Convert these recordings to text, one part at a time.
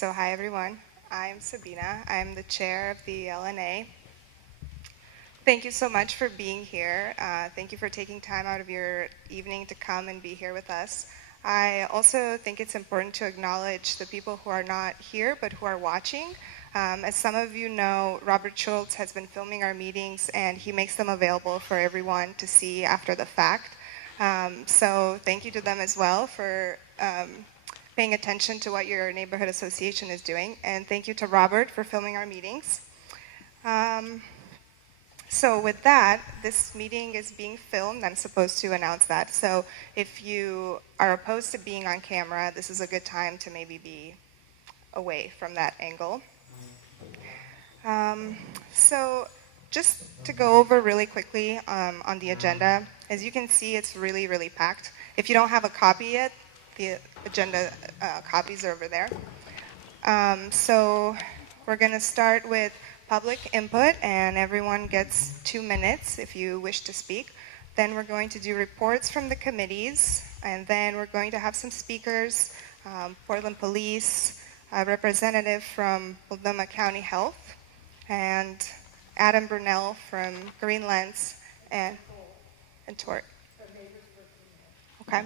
So hi everyone, I'm Sabina. I'm the chair of the LNA. Thank you so much for being here. Thank you for taking time out of your evening to come and be here with us. I also think it's important to acknowledge the people who are not here but who are watching. As some of you know, Robert Schultz has been filming our meetings and he makes them available for everyone to see after the fact. So thank you to them as well for paying attention to what your neighborhood association is doing. And thank you to Robert for filming our meetings. So with that, this meeting is being filmed. I'm supposed to announce that. So if you are opposed to being on camera, this is a good time to maybe be away from that angle. So just to go over really quickly on the agenda, as you can see, it's really, really packed. If you don't have a copy yet, the agenda copies are over there. So we're going to start with public input, and everyone gets 2 minutes if you wish to speak. Then we're going to do reports from the committees, and then we're going to have some speakers, Portland Police, a representative from Multnomah County Health, and Adam Brunell from Green Lents and Tort. Okay.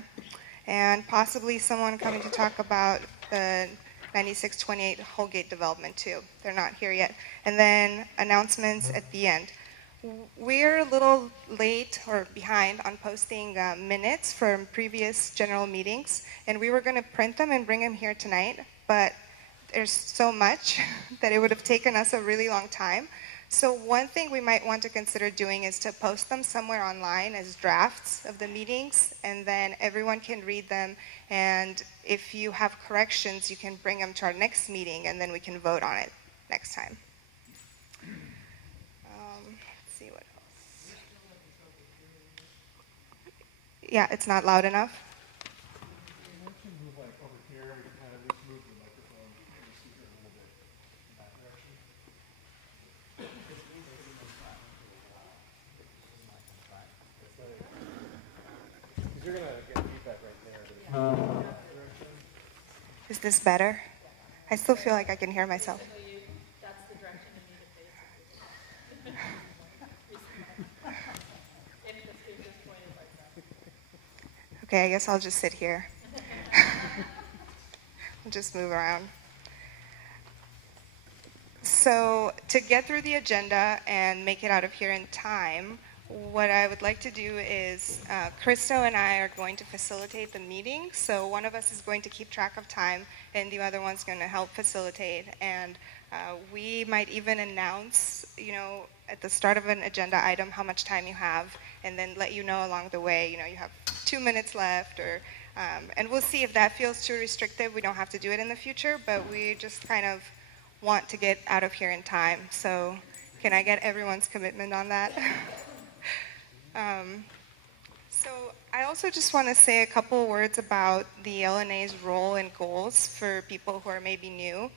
And possibly someone coming to talk about the 9628 Holgate development too. They're not here yet. And then announcements at the end. We're a little late or behind on posting minutes from previous general meetings, and we were going to print them and bring them here tonight, but there's so much that it would have taken us a really long time. So one thing we might want to consider doing is to post them somewhere online as drafts of the meetings, and then everyone can read them, and if you have corrections, you can bring them to our next meeting, and then we can vote on it next time. Let's see what else. Yeah, it's not loud enough. You're going to get feedback right there. Is this better? I still feel like I can hear myself. That's the direction you need to face. If this point is like that. Okay, I guess I'll just sit here. I'll just move around. So to get through the agenda and make it out of here in time, what I would like to do is Christo and I are going to facilitate the meeting. So one of us is going to keep track of time and the other one's going to help facilitate. And we might even announce, at the start of an agenda item how much time you have, and then let you know along the way, you have 2 minutes left, or and we'll see if that feels too restrictive. We don't have to do it in the future, but we just kind of want to get out of here in time. So can I get everyone's commitment on that? So I also just want to say a couple words about the LNA's role and goals for people who are maybe new.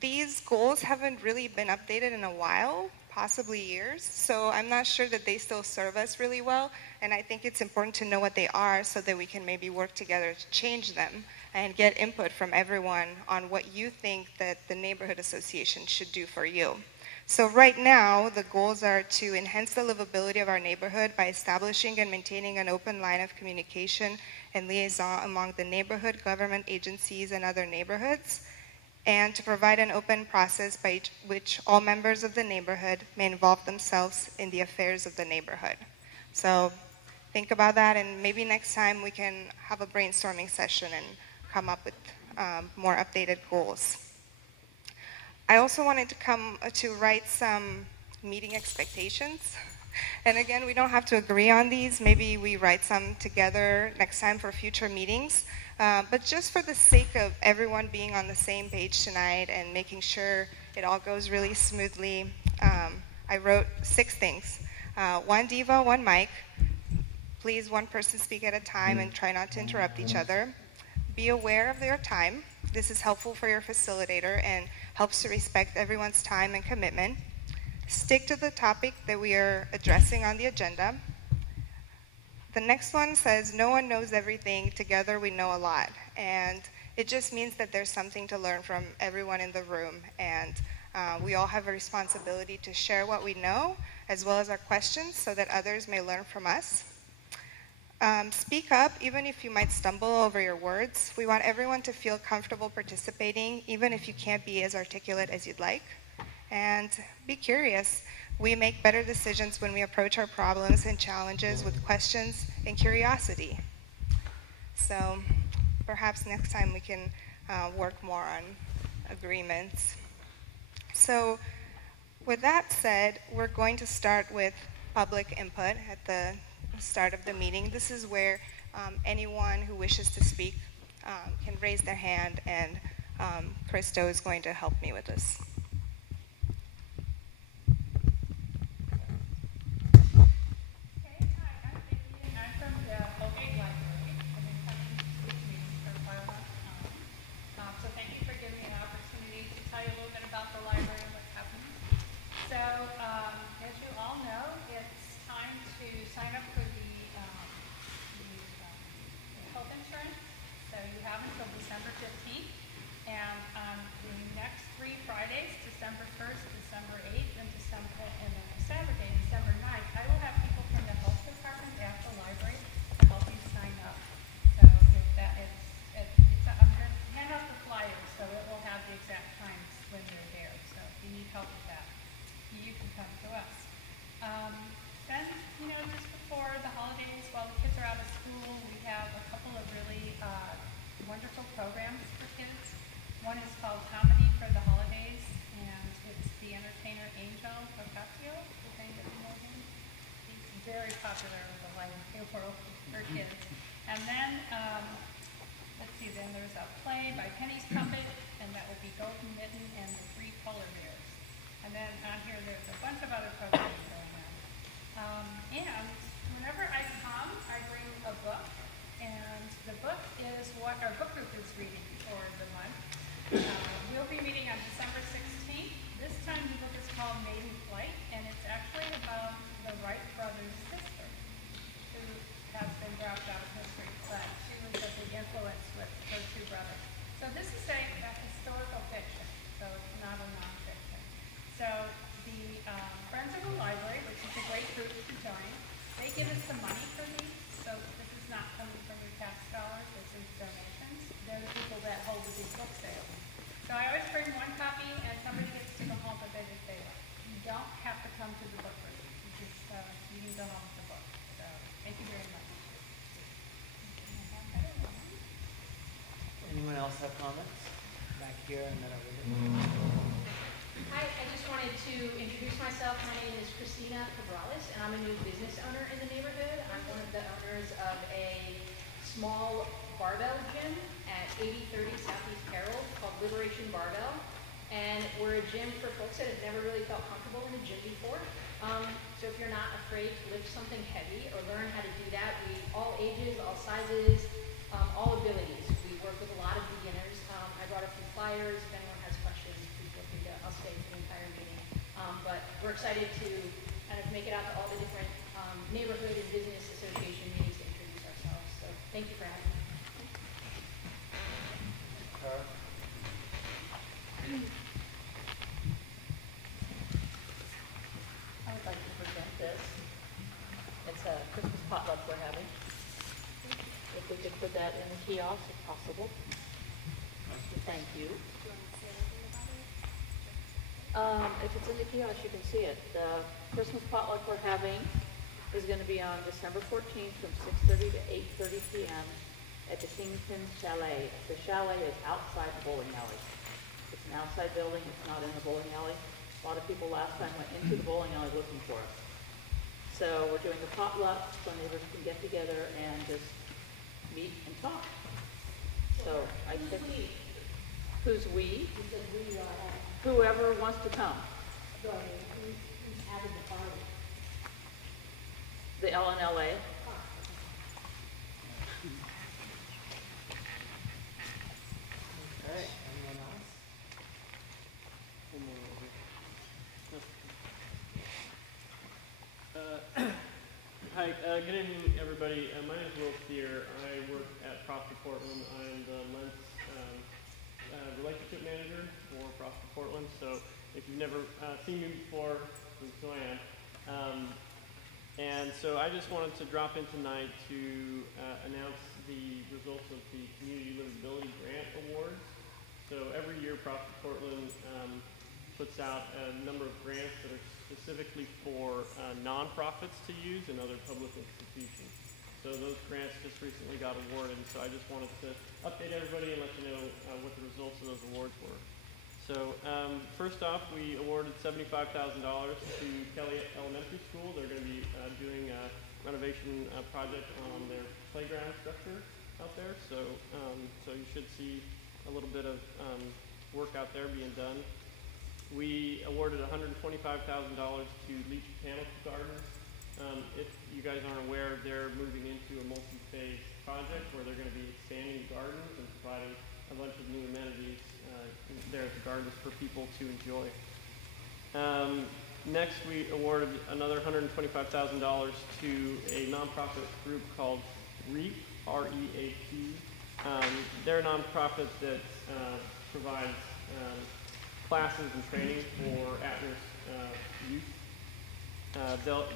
These goals haven't really been updated in a while, possibly years, so I'm not sure that they still serve us really well, and I think it's important to know what they are so that we can maybe work together to change them and get input from everyone on what you think that the neighborhood association should do for you. So right now, the goals are to enhance the livability of our neighborhood by establishing and maintaining an open line of communication and liaison among the neighborhood, government agencies, and other neighborhoods, and to provide an open process by which all members of the neighborhood may involve themselves in the affairs of the neighborhood. So think about that, and maybe next time we can have a brainstorming session and come up with more updated goals. I also wanted to write some meeting expectations. And again, we don't have to agree on these. Maybe we write some together next time for future meetings. But just for the sake of everyone being on the same page tonight and making sure it all goes really smoothly, I wrote 6 things. 1 diva, 1 mic. Please, 1 person speak at a time and try not to interrupt each other. Be aware of your time. This is helpful for your facilitator and helps to respect everyone's time and commitment. Stick to the topic that we are addressing on the agenda. The next one says, no one knows everything, together we know a lot. And It just means that there's something to learn from everyone in the room, and we all have a responsibility to share what we know as well as our questions so that others may learn from us. Speak up, even if you might stumble over your words. We want everyone to feel comfortable participating, even if you can't be as articulate as you'd like. And be curious. We make better decisions when we approach our problems and challenges with questions and curiosity. So perhaps next time we can work more on agreements. So with that said, we're going to start with public input at the start of the meeting. This is where anyone who wishes to speak can raise their hand, and Christo is going to help me with this. Okay, hi, I'm Vicki, and I'm from the Colgate Library. I've been coming to these meetings for a while now. So thank you for giving me an opportunity to tell you a little bit about the library and what's happening. So, as you all know, it's time to sign up for the health insurance. So you have until December 15th. And the next 3 Fridays, December 1st, December 8th, and then Saturday, December 9th, I will have people from the health department at the library to help you sign up. So if that is, I'm going to hand out the flyers, so it will have the exact times when they're there. So if you need help with that, you can come to us. Then, just before the holidays, while the kids are out of school, we have a couple of really wonderful programs for kids. One is called Comedy for the Holidays, and it's the entertainer Angel Ocasio. Does anybody know him? He's very popular in the library world for kids. And then, let's see, then there's a play by Penny's Puppet, and that will be Golden Mitten and the 3 Polar Bears. And then on here, there's a bunch of other programs going on. And whenever I come, I bring a book, and the book is what our book group is reading for the month. We'll be meeting on December 16th. This time the book is called Maiden Flight, and it's actually about the Wright brothers' sister, who has been dropped out of history, but she was a big influence with her 2 brothers. So this is a historical fiction, so it's not a nonfiction. So the Friends of the Library, which is a great group to join, they give us the money for these, so this is not coming from your tax dollars, this is donations. They're the people that hold the big book sale. So I always bring 1 copy, and somebody gets to go home with it if they like. You don't have to come to the book group. You can go home with the book. So thank you very much. Anyone else have comments? Back here and then over here. Hi, I just wanted to introduce myself. My name is Christina Cabrales, and I'm a new business owner in the neighborhood. I'm one of the owners of a small barbell gym at 8030 Southeast Carroll called Liberation Barbell. And we're a gym for folks that have never really felt comfortable in a gym before. So if you're not afraid to lift something heavy or learn how to do that, all ages, all sizes, all abilities. We work with a lot of beginners. I brought a few flyers. If anyone has questions, please feel free to, I'll stay for the entire meeting. But we're excited to kind of make it out to all the different neighborhood and business association meetings to introduce ourselves. So thank you for having me. Tara? I would like to present this. It's a Christmas potluck we're having. If we could put that in the kiosk if possible. Thank you. If it's in the kiosk, you can see it. The Christmas potluck we're having is going to be on December 14th from 6:30 to 8:30 p.m. at the Kington Chalet. The chalet is outside the bowling alley. It's an outside building. It's not in the bowling alley. A lot of people last time went into the bowling alley looking for us. So we're doing the potluck so neighbors can get together and just meet and talk. So I think, who's we? Whoever wants to come. Who's having the party? The LNLA. Okay, anyone else? Hi, good evening, everybody. My name is Will Steer. I work at Proctor Portland. I'm the Lents of Portland. So if you've never seen me before, this is who I am. And so I just wanted to drop in tonight to announce the results of the Community Livability Grant Awards. So every year, Profit Portland puts out a number of grants that are specifically for nonprofits to use and other public institutions. So those grants just recently got awarded, so I just wanted to update everybody and let you know what the results of those awards were. So first off, we awarded $75,000 to Kelly Elementary School. They're going to be doing a renovation project on their playground structure out there. So you should see a little bit of work out there being done. We awarded $125,000 to Leach Botanical Gardens. If you guys aren't aware, they're moving into a multi-phase project where they're going to be expanding gardens and providing a bunch of new amenities there at the gardens for people to enjoy. Next, we awarded another $125,000 to a nonprofit group called REAP, R-E-A-P. They're a nonprofit that provides classes and training for at-risk youth.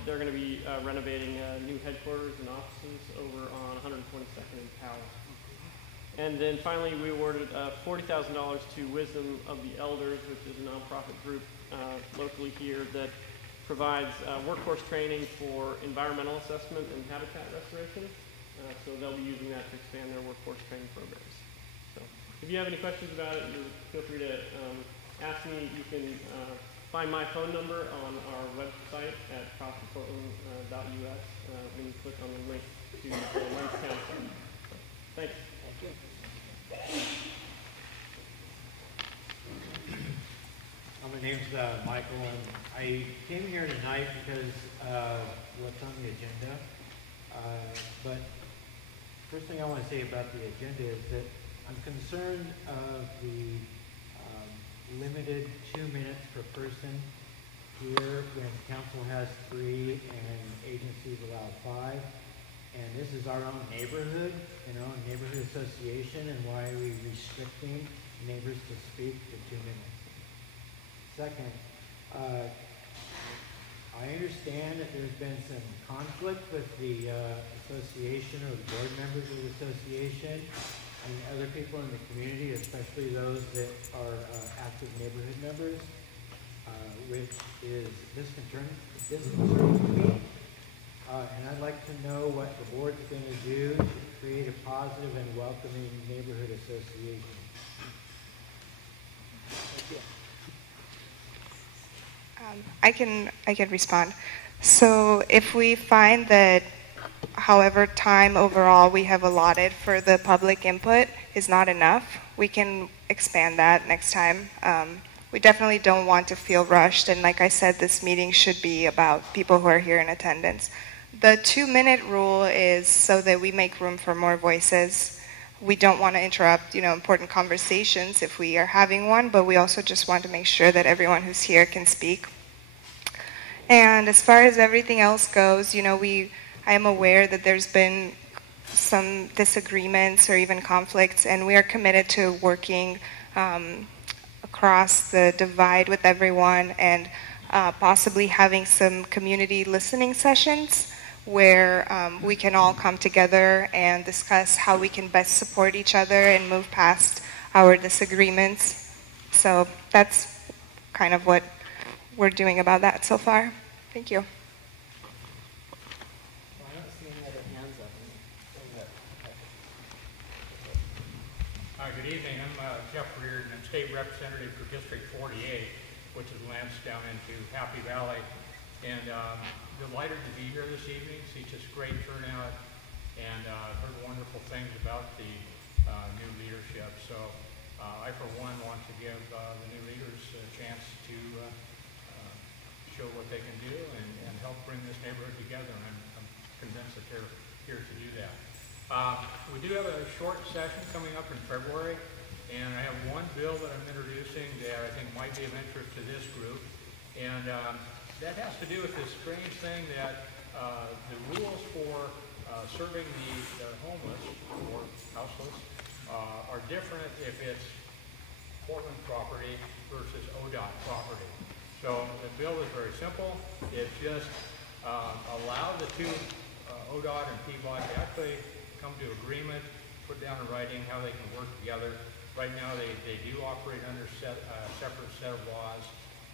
They're going to be renovating new headquarters and offices over on 122nd and Powell. And then finally, we awarded $40,000 to Wisdom of the Elders, which is a nonprofit group locally here that provides workforce training for environmental assessment and habitat restoration. So they'll be using that to expand their workforce training programs. So if you have any questions about it, feel free to ask me. You can find my phone number on our website at profitportland.us when you click on the link to the Lents Council. So, thanks. Thank you. My name's Michael, and I came here tonight because what's on the agenda. But first thing I want to say about the agenda is that I'm concerned of the limited 2 minutes per person here when council has 3 and agencies allow 5. And this is our own neighborhood, neighborhood association, and why are we restricting neighbors to speak for 2 minutes? Second, I understand that there's been some conflict with the association or the board members of the association and other people in the community, especially those that are active neighborhood members, which is disconcerting to me. And I'd like to know what the board's going to do to create a positive and welcoming neighborhood association. I can respond. So if we find that however time overall we have allotted for the public input is not enough, we can expand that next time. We definitely don't want to feel rushed, and like I said, this meeting should be about people who are here in attendance. The 2-minute rule is so that we make room for more voices. We don't want to interrupt, important conversations if we are having one, but we also just want to make sure that everyone who's here can speak. And as far as everything else goes, I am aware that there's been some disagreements or even conflicts, and we are committed to working across the divide with everyone and possibly having some community listening sessions where we can all come together and discuss how we can best support each other and move past our disagreements. So that's kind of what we're doing about that so far. Thank you. I don't see any other hands up. Hi, good evening. I'm Jeff Reardon. I'm State Representative for District 48, which is Lents down into Happy Valley. And delighted to be here this evening, see just great turnout, and heard wonderful things about the new leadership. So I, for one, want to give the new leaders a chance to show what they can do and help bring this neighborhood together. And I'm convinced that they're here to do that. We do have a short session coming up in February, and I have one bill that I'm introducing that I think might be of interest to this group. And that has to do with this strange thing that the rules for serving the homeless or houseless are different if it's Portland property versus ODOT property. So the bill is very simple. It just allow the two, ODOT and PBOT, to actually come to agreement, put down in writing how they can work together. Right now, they do operate under separate set of laws,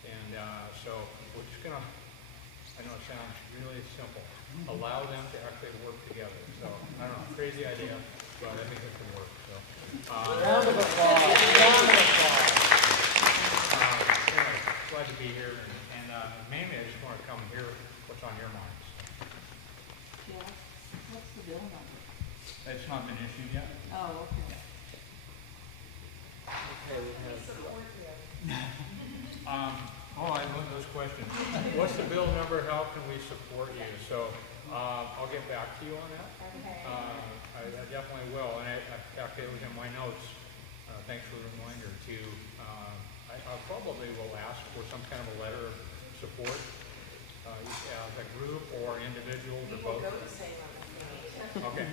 and so we're just gonna, I know it sounds really simple, allow them to actually work together. So, I don't know, crazy idea, but I think it can work. So, Round of applause. Round of applause. Anyway, glad to be here, and mainly I just want to come and hear what's on your minds. Yeah, what's the bill number? It's not been issued yet. Oh, okay. Okay, we have. I love those questions. What's the bill number? How can we support you? So I'll get back to you on that. Okay. I definitely will. And in fact, it was in my notes. Thanks for the reminder to, I probably will ask for some kind of a letter of support as a group or individuals or both. Go the same on the Okay.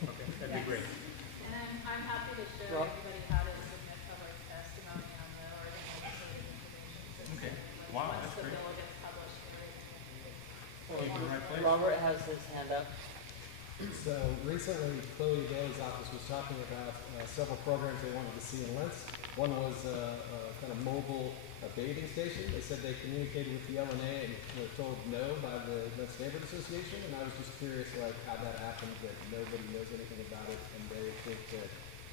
Okay, that'd be great. And I'm happy to show everybody how to submit public testimony on the Oregon Legislative Information System. Okay. Wow, Once that's the great. bill gets published and everything. Came to the right place. Robert has his hand up. So recently, Chloe Daly's office was talking about several programs they wanted to see in Lents. One was a kind of mobile bathing station. They said they communicated with the LNA and were told no by the Lents Neighborhood Association. And I was just curious, like, how that happened, that nobody knows anything about it, and they think that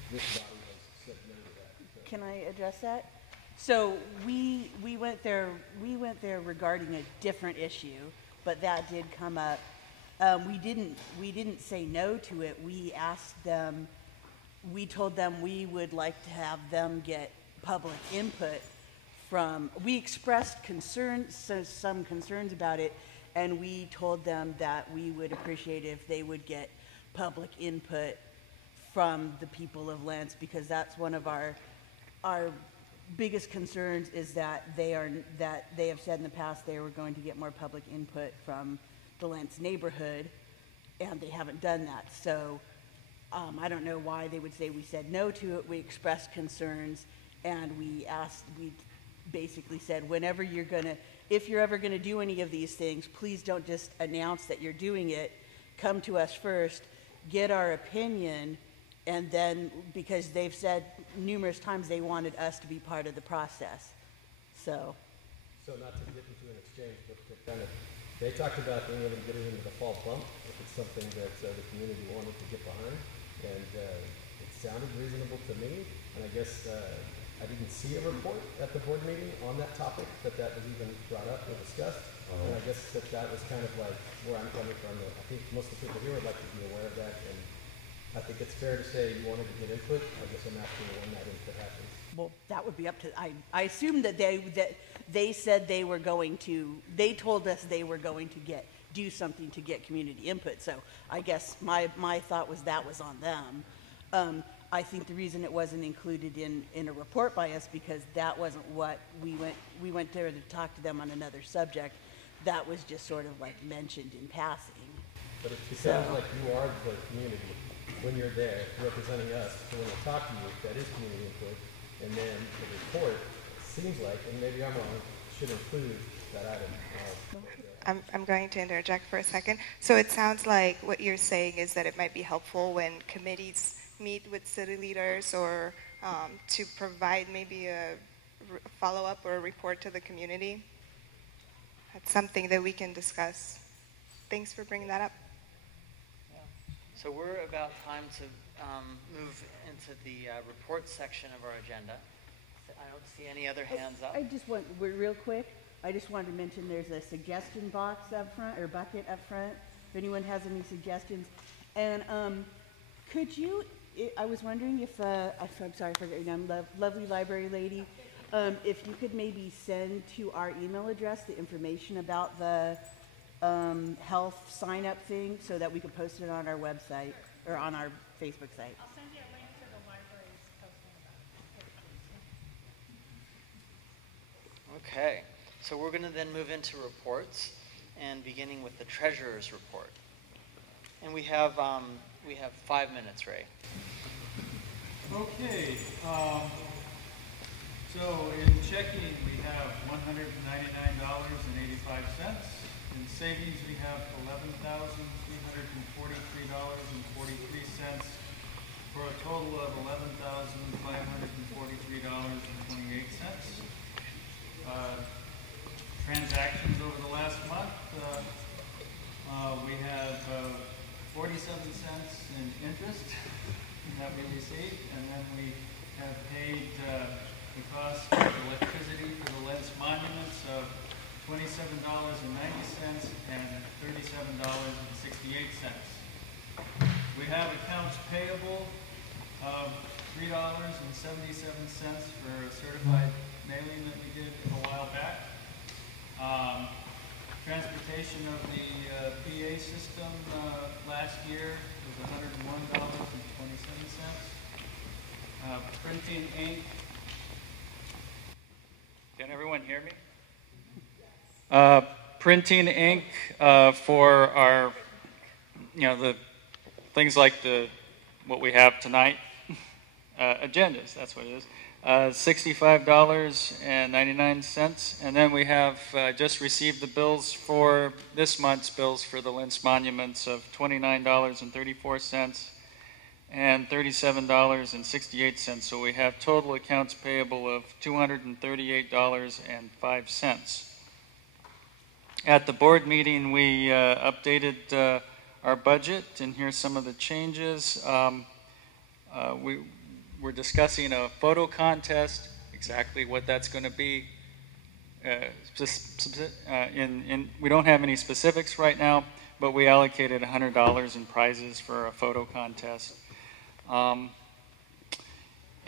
this body has said no to that. So. Can I address that? So we went there regarding a different issue, but that did come up. We didn't say no to it. We asked them. We told them we would like to have them get public input from. We expressed concerns, some concerns about it, and we told them that we would appreciate if they would get public input from the people of Lents, because that's one of our biggest concerns, is that they have said in the past they were going to get more public input from the Lents neighborhood, and they haven't done that. So I don't know why they would say we said no to it. We expressed concerns, and we basically said, if you're ever gonna do any of these things, please don't just announce that you're doing it. Come to us first, get our opinion, and then, because they've said numerous times they wanted us to be part of the process. So not to get into an exchange, but to kind of, they talked about being able to get it into the fall bump if it's something that the community wanted to get behind, and it sounded reasonable to me. And I guess I didn't see a report at the board meeting on that topic, that was even brought up or discussed. And I guess that was kind of like where I'm coming from. I think most of the people here would like to be aware of that, and I think it's fair to say you wanted to get input. I guess I'm asking when that input happens. well, that would be up to. I assumed that they said they were going to. They told us they were going to do something to get community input. So I guess my thought was that was on them. I think the reason it wasn't included in a report by us, because that wasn't what we went there to talk to them on another subject. That was just sort of like mentioned in passing. But it sounds like you are the community when you're there representing us. So when I talk to you, that is community input. And then the report seems like, and maybe I'm wrong, should include that item. I'm going to interject for a second. So it sounds like what you're saying is that it might be helpful when committees meet with city leaders, or to provide maybe a follow-up or a report to the community. That's something that we can discuss. Thanks for bringing that up. Yeah. So we're about time to move into the report section of our agenda. I don't see any other hands up. I just want, real quick, I just wanted to mention there's a suggestion box up front, or bucket up front, if anyone has any suggestions. And could you, I was wondering if, I'm sorry for your name, lovely library lady, if you could maybe send to our email address the information about the health sign-up thing, so that we could post it on our website, or on our Facebook site. I'll send you a link to the library's posting about it. Okay, so we're going to then move into reports, and beginning with the treasurer's report. And we have 5 minutes, Ray. Okay, so in checking, we have $199.85. In savings, we have $11,343.43 for a total of $11,543.28. Transactions over the last month, we have 47 cents in interest that we received, and then we have paid the cost of electricity for the Lents monuments of $27.90 and $37.68. We have accounts payable of $3.77 for a certified mailing that we did a while back. Transportation of the PA system last year was $101.27. Printing ink. Can everyone hear me? Printing ink for our, the things like what we have tonight, agendas. That's what it is. $65.99, and then we have just received the bills for this month's bills for the Lents monuments of $29.34 and $37.68. So we have total accounts payable of $238.05. At the board meeting, we updated our budget, and here's some of the changes. We're discussing a photo contest, exactly what that's going to be. We don't have any specifics right now, but we allocated $100 in prizes for a photo contest.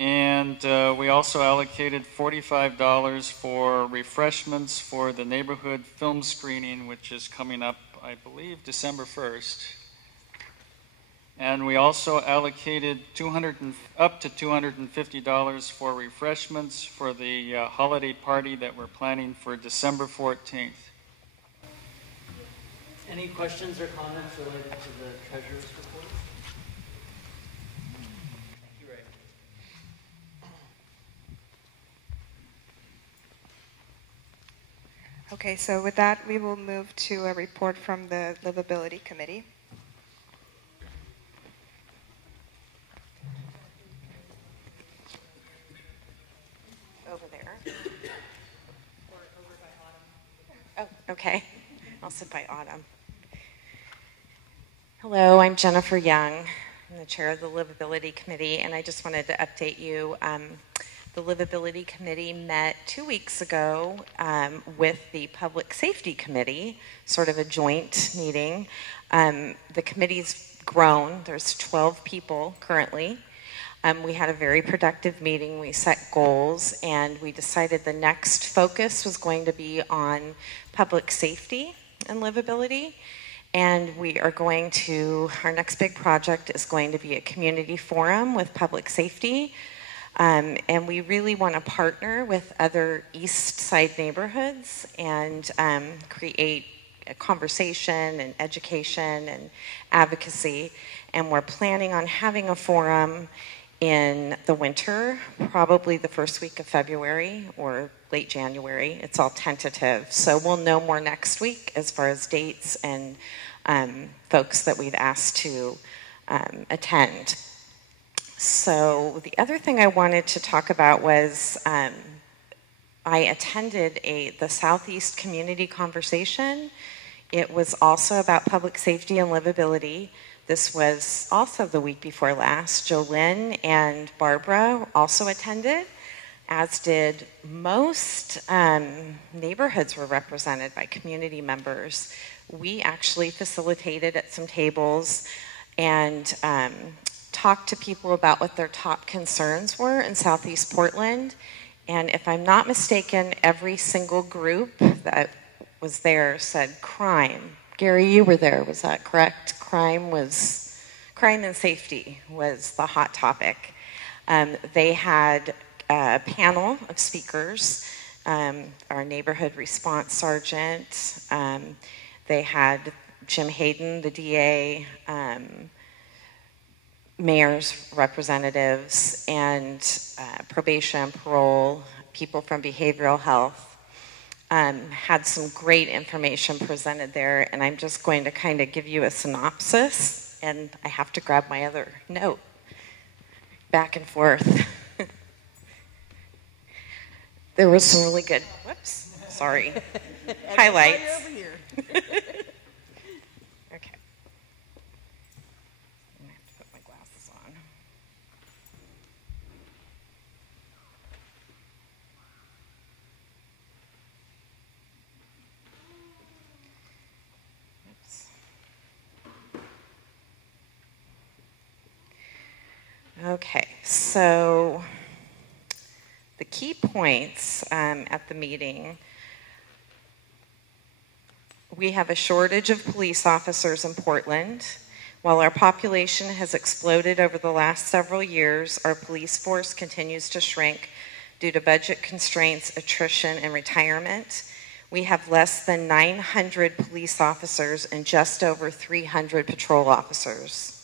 And we also allocated $45 for refreshments for the neighborhood film screening, which is coming up, I believe, December 1st. And we also allocated up to $250 for refreshments for the holiday party that we're planning for December 14th. Any questions or comments related to the treasurer's report? Thank you, Ray. Okay, so with that, we will move to a report from the Livability Committee. Over there. Or over by Autumn. Oh, okay. I'll sit by Autumn. Hello, I'm Jennifer Young. I'm the chair of the Livability Committee, and I just wanted to update you. The Livability Committee met 2 weeks ago with the Public Safety Committee, sort of a joint meeting. The committee's grown. There's 12 people currently. We had a very productive meeting. We set goals, and we decided the next focus was going to be on public safety and livability. And we are going to, our next big project is going to be a community forum with public safety. And we really want to partner with other East Side neighborhoods and create a conversation and education and advocacy. And we're planning on having a forum in the winter, probably the first week of February or late January. It's all tentative. So we'll know more next week as far as dates and folks that we've asked to attend. So the other thing I wanted to talk about was I attended the Southeast Community Conversation. It was also about public safety and livability. This was also the week before last. Jolynn and Barbara also attended, as did most neighborhoods were represented by community members. We actually facilitated at some tables and talked to people about what their top concerns were in Southeast Portland. And if I'm not mistaken, every single group that was there said crime. Gary, you were there, was that correct? Crime and safety was the hot topic. They had a panel of speakers, our neighborhood response sergeant. They had Jim Hayden, the DA, mayor's representatives, and probation, parole, people from behavioral health. Had some great information presented there, and I'm just going to kind of give you a synopsis, and I have to grab my other note. Back and forth. There was some really good, whoops, sorry, highlights. Over here. Okay. I have to put my glasses on. Okay, so the key points at the meeting, we have a shortage of police officers in Portland. While our population has exploded over the last several years, our police force continues to shrink due to budget constraints, attrition, and retirement. We have less than 900 police officers and just over 300 patrol officers.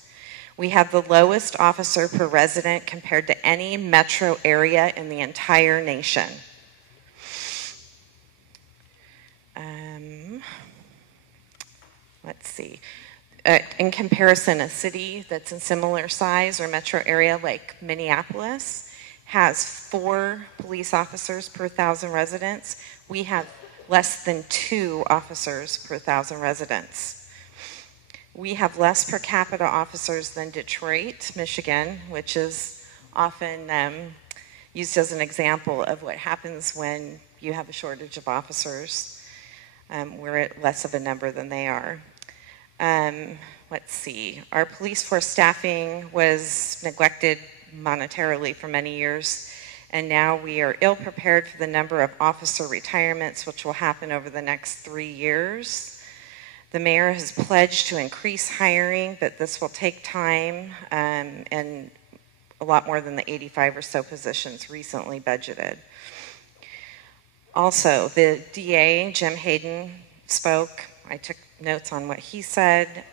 We have the lowest officer per resident compared to any metro area in the entire nation. Let's see. In comparison, a city that's in similar size or metro area like Minneapolis has 4 police officers per 1,000 residents. We have less than 2 officers per 1,000 residents. We have less per capita officers than Detroit, Michigan, which is often used as an example of what happens when you have a shortage of officers. We're at less of a number than they are. Let's see. Our police force staffing was neglected monetarily for many years, and now we are ill prepared for the number of officer retirements, which will happen over the next 3 years. The mayor has pledged to increase hiring, but this will take time and a lot more than the 85 or so positions recently budgeted. Also, the DA, Jim Hayden, spoke. I took notes on what he said.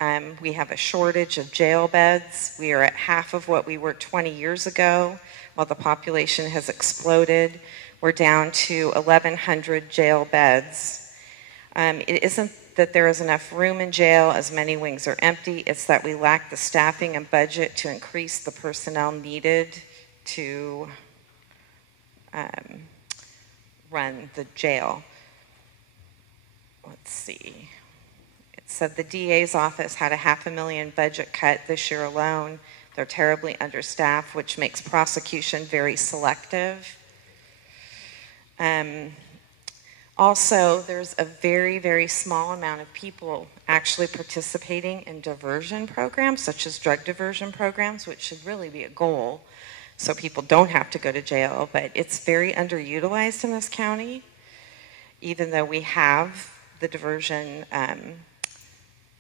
We have a shortage of jail beds. We are at half of what we were 20 years ago, while the population has exploded. We're down to 1,100 jail beds. It isn't that there is enough room in jail, as many wings are empty. It's that we lack the staffing and budget to increase the personnel needed to run the jail. Let's see. It said the DA's office had a $500,000 budget cut this year alone. They're terribly understaffed, which makes prosecution very selective. Also, there's a very, very small amount of people actually participating in diversion programs, such as drug diversion programs, which should really be a goal, so people don't have to go to jail. But it's very underutilized in this county, even though we have the diversion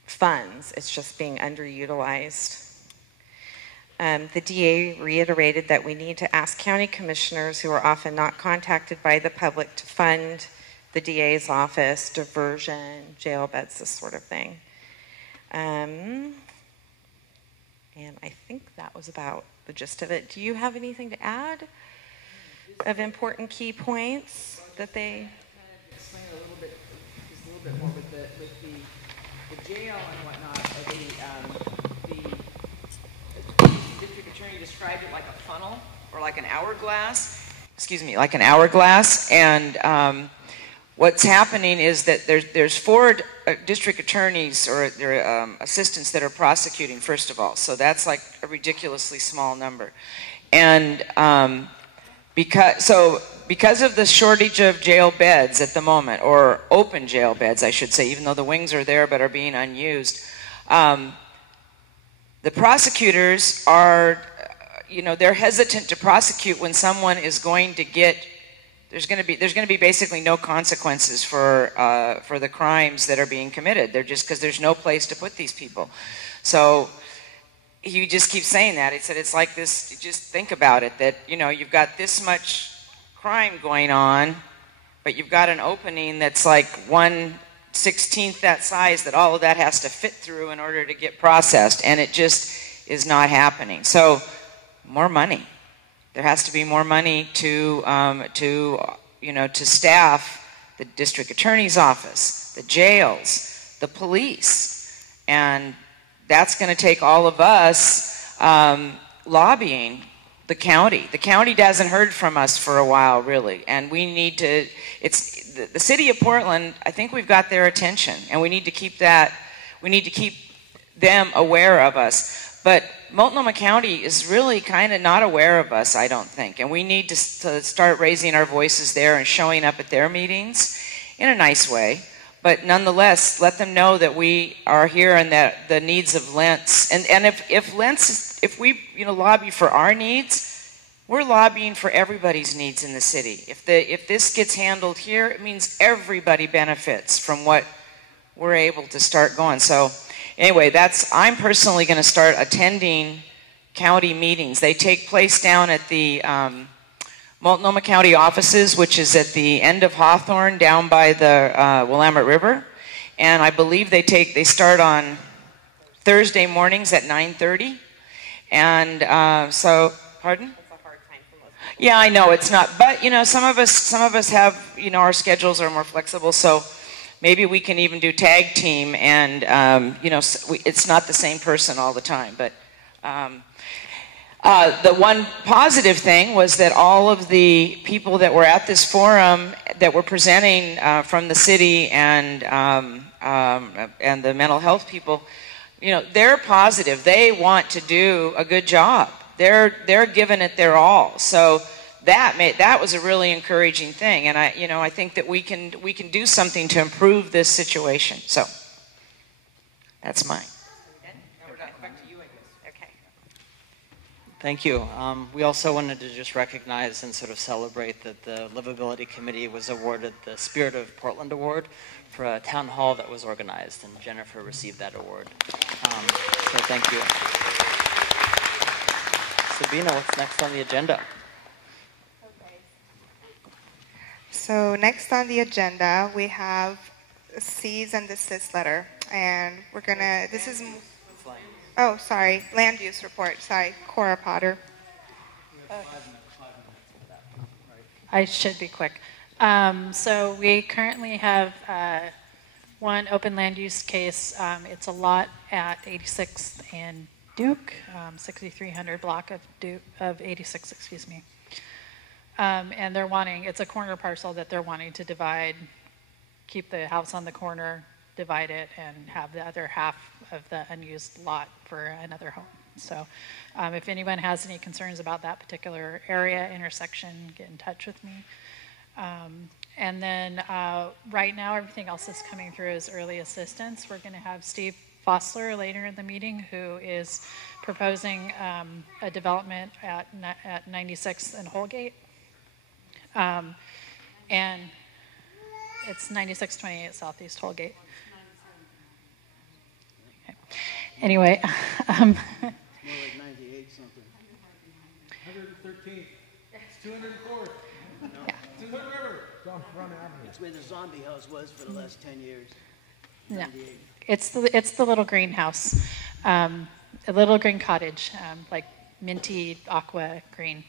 funds. It's just being underutilized. The DA reiterated that we need to ask county commissioners, who are often not contacted by the public, to fund the DA's office, diversion, jail beds, this sort of thing. And I think that was about the gist of it. Do you have anything to add of important key points that they... Explain a little bit, just a little bit more with the jail and whatnot. The district attorney described it like a funnel or like an hourglass. Excuse me, like an hourglass. And what's happening is that there's 4 district attorneys or their assistants that are prosecuting, first of all. So that's like a ridiculously small number. And because of the shortage of jail beds at the moment, or open jail beds, I should say, even though the wings are there but are being unused, the prosecutors are, they're hesitant to prosecute when someone is going to get... There's going to be basically no consequences for the crimes that are being committed. They're just because there's no place to put these people. So he just keeps saying that. He said it's like this. Just think about it. That you've got this much crime going on, but you've got an opening that's like 1/16 that size. That all of that has to fit through in order to get processed, and it just is not happening. So more money. There has to be more money to staff the district attorney's office, the jails, the police, and that's going to take all of us lobbying the county. The county hasn't heard from us for a while, really, and we need to. It's the city of Portland. I think we've got their attention, and we need to keep that. We need to keep them aware of us. But Multnomah County is really kind of not aware of us, I don't think, and we need to start raising our voices there and showing up at their meetings in a nice way. But nonetheless, let them know that we are here and that the needs of Lents, and if we lobby for our needs, we're lobbying for everybody's needs in the city. If this gets handled here, it means everybody benefits from what we're able to start going. So anyway, I'm personally going to start attending county meetings. They take place down at the Multnomah County offices, which is at the end of Hawthorne, down by the Willamette River, and I believe they start on Thursday mornings at 9:30, and so pardon. It's a hard time for most people. Yeah, I know it's not, but some of us have our schedules are more flexible, so maybe we can even do tag team, and it's not the same person all the time, but. The one positive thing was that all of the people that were at this forum that were presenting from the city and the mental health people, they're positive. They want to do a good job. They're giving it their all. So that was a really encouraging thing, and I think that we can do something to improve this situation. So that's mine. Thank you. We also wanted to just recognize and sort of celebrate that the Livability Committee was awarded the Spirit of Portland Award for a town hall that was organized, and Jennifer received that award. So thank you. Sabina, what's next on the agenda? So next on the agenda, we have a cease and desist letter, and we're gonna. This is. Oh, sorry. Land use report. Sorry. Cora Potter. I should be quick. So we currently have one open land use case. It's a lot at 86th and Duke, 6300 block of 86, excuse me. And it's a corner parcel that they're wanting to divide, keep the house on the corner, divide it, and have the other half of the unused lot for another home. So if anyone has any concerns about that particular area, intersection, get in touch with me. And then right now, everything else is coming through as early assistance. We're going to have Steve Fossler later in the meeting, who is proposing a development at 96th and Holgate. And it's 9628 Southeast Holgate. Okay. Anyway. It's more like 98 something. 113th. It's 204th. Yeah. It's Hood River. That's where the zombie house was for the last 10 years. No. It's the little greenhouse, a little green cottage, like minty aqua green.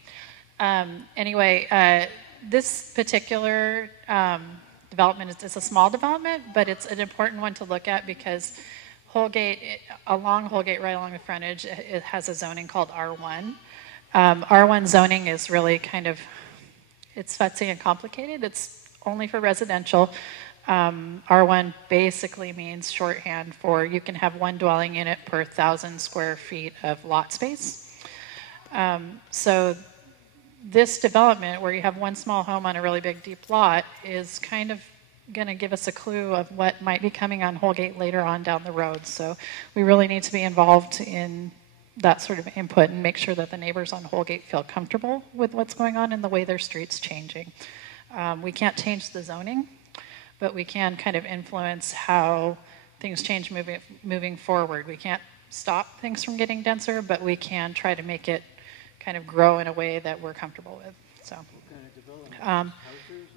Anyway, this particular development is a small development, but it's an important one to look at because Holgate, along Holgate, right along the frontage, it has a zoning called R1. R1 zoning is really it's fussy and complicated. It's only for residential. R1 basically means shorthand for you can have one dwelling unit per 1,000 square feet of lot space. So this development, where you have one small home on a really big deep lot, is kind of going to give us a clue of what might be coming on Holgate later on down the road. So we really need to be involved in that sort of input and make sure that the neighbors on Holgate feel comfortable with what's going on and the way their street's changing. We can't change the zoning, but we can kind of influence how things change moving forward. We can't stop things from getting denser, but we can try to make it kind of grow in a way that we're comfortable with. So,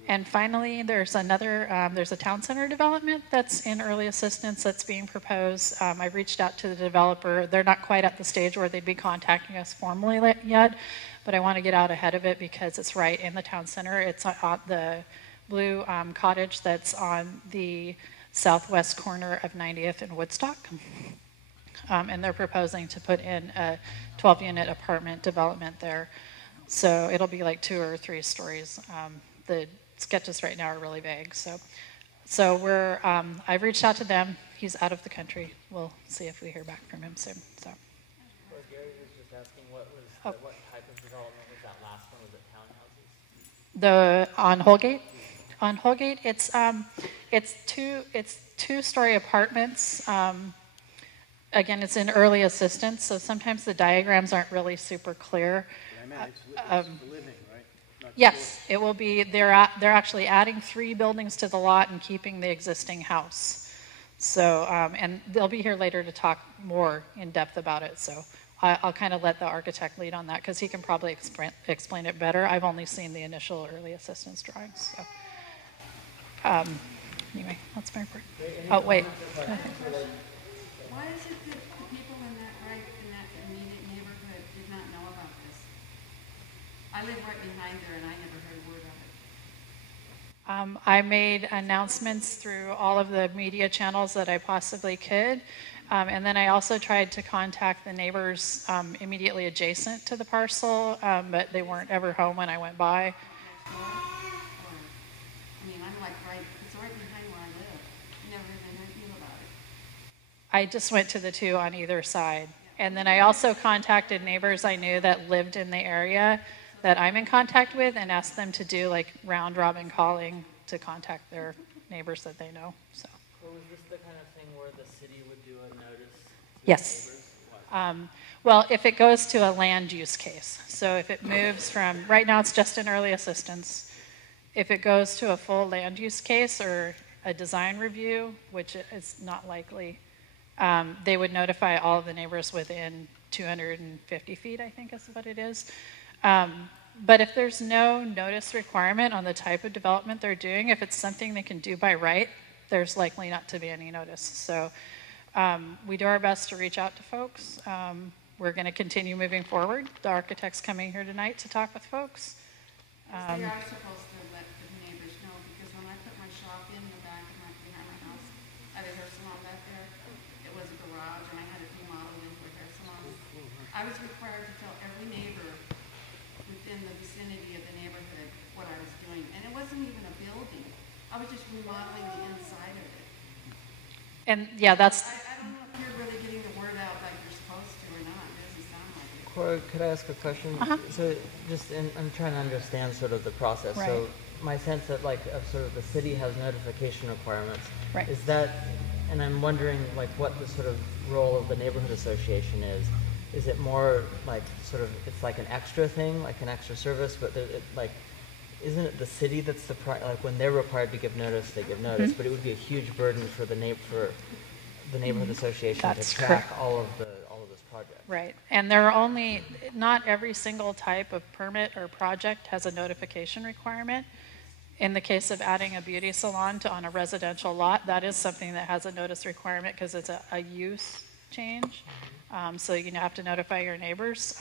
And finally, there's a town center development that's in early assistance that's being proposed. I've reached out to the developer. They're not quite at the stage where they'd be contacting us formally yet, but I want to get out ahead of it because it's right in the town center. It's on the blue cottage that's on the southwest corner of 90th and Woodstock. And they're proposing to put in a 12-unit apartment development there. So it'll be like 2 or 3 stories. The sketches right now are really vague. So we're, I've reached out to them. He's out of the country. We'll see if we hear back from him soon. So. Well, Gary was just asking what type of development was that last one? Was it townhouses? On Holgate? On Holgate, it's 2-story apartments. Again, it's in early assistance, so sometimes the diagrams aren't really super clear. It's living, right? Yes, it will be. They're actually adding 3 buildings to the lot and keeping the existing house. So, and they'll be here later to talk more in depth about it. So, I'll kind of let the architect lead on that because he can probably explain it better. I've only seen the initial early assistance drawings. So, anyway, that's my report. Oh, wait. Why is it that the people in that immediate neighborhood did not know about this? I live right behind there, and I never heard a word of it. I made announcements through all of the media channels that I possibly could. And then I also tried to contact the neighbors immediately adjacent to the parcel, but they weren't ever home when I went by. I mean, I'm like it's right behind where I live. I never heard anything about it. I just went to the 2 on either side. And then I also contacted neighbors I knew that lived in the area that I'm in contact with and asked them to do like round robin calling to contact their neighbors that they know. So. Well, was this the kind of thing where the city would do a notice to Yes. neighbors? Well, if it goes to a land use case. So if it moves from, right now it's just an early assistance. If it goes to a full land use case or a design review, which is not likely, they would notify all of the neighbors within 250 feet, I think is what it is. But if there's no notice requirement on the type of development they're doing, if it's something they can do by right, there's likely not to be any notice. So we do our best to reach out to folks. We're going to continue moving forward. The architect's coming here tonight to talk with folks. They are supposed to let the neighbors know, because when I put my shop in the back of behind my house, I had a hair salon back there. It was a garage, and I had it remodeled into a hair salon. I was required to tell every neighbor within the vicinity of the neighborhood what I was doing, and it wasn't even a building. I was just remodeling the inside of it. And yeah, that's. I don't know if you're really getting the word out like you're supposed to or not. It doesn't sound like it. Cora, could I ask a question? So I'm trying to understand sort of the process. Right. So my sense that of sort of the city has notification requirements. Right. Is that, and I'm wondering what the sort of role of the neighborhood association is. Is it more like sort of, it's like an extra thing, like an extra service, but isn't it the city that's when they're required to give notice, they give notice, but it would be a huge burden for the neighborhood association That's to track correct. all of this project. Right, and there are not every single type of permit or project has a notification requirement. In the case of adding a beauty salon on a residential lot, that is something that has a notice requirement because it's a use change. So you have to notify your neighbors.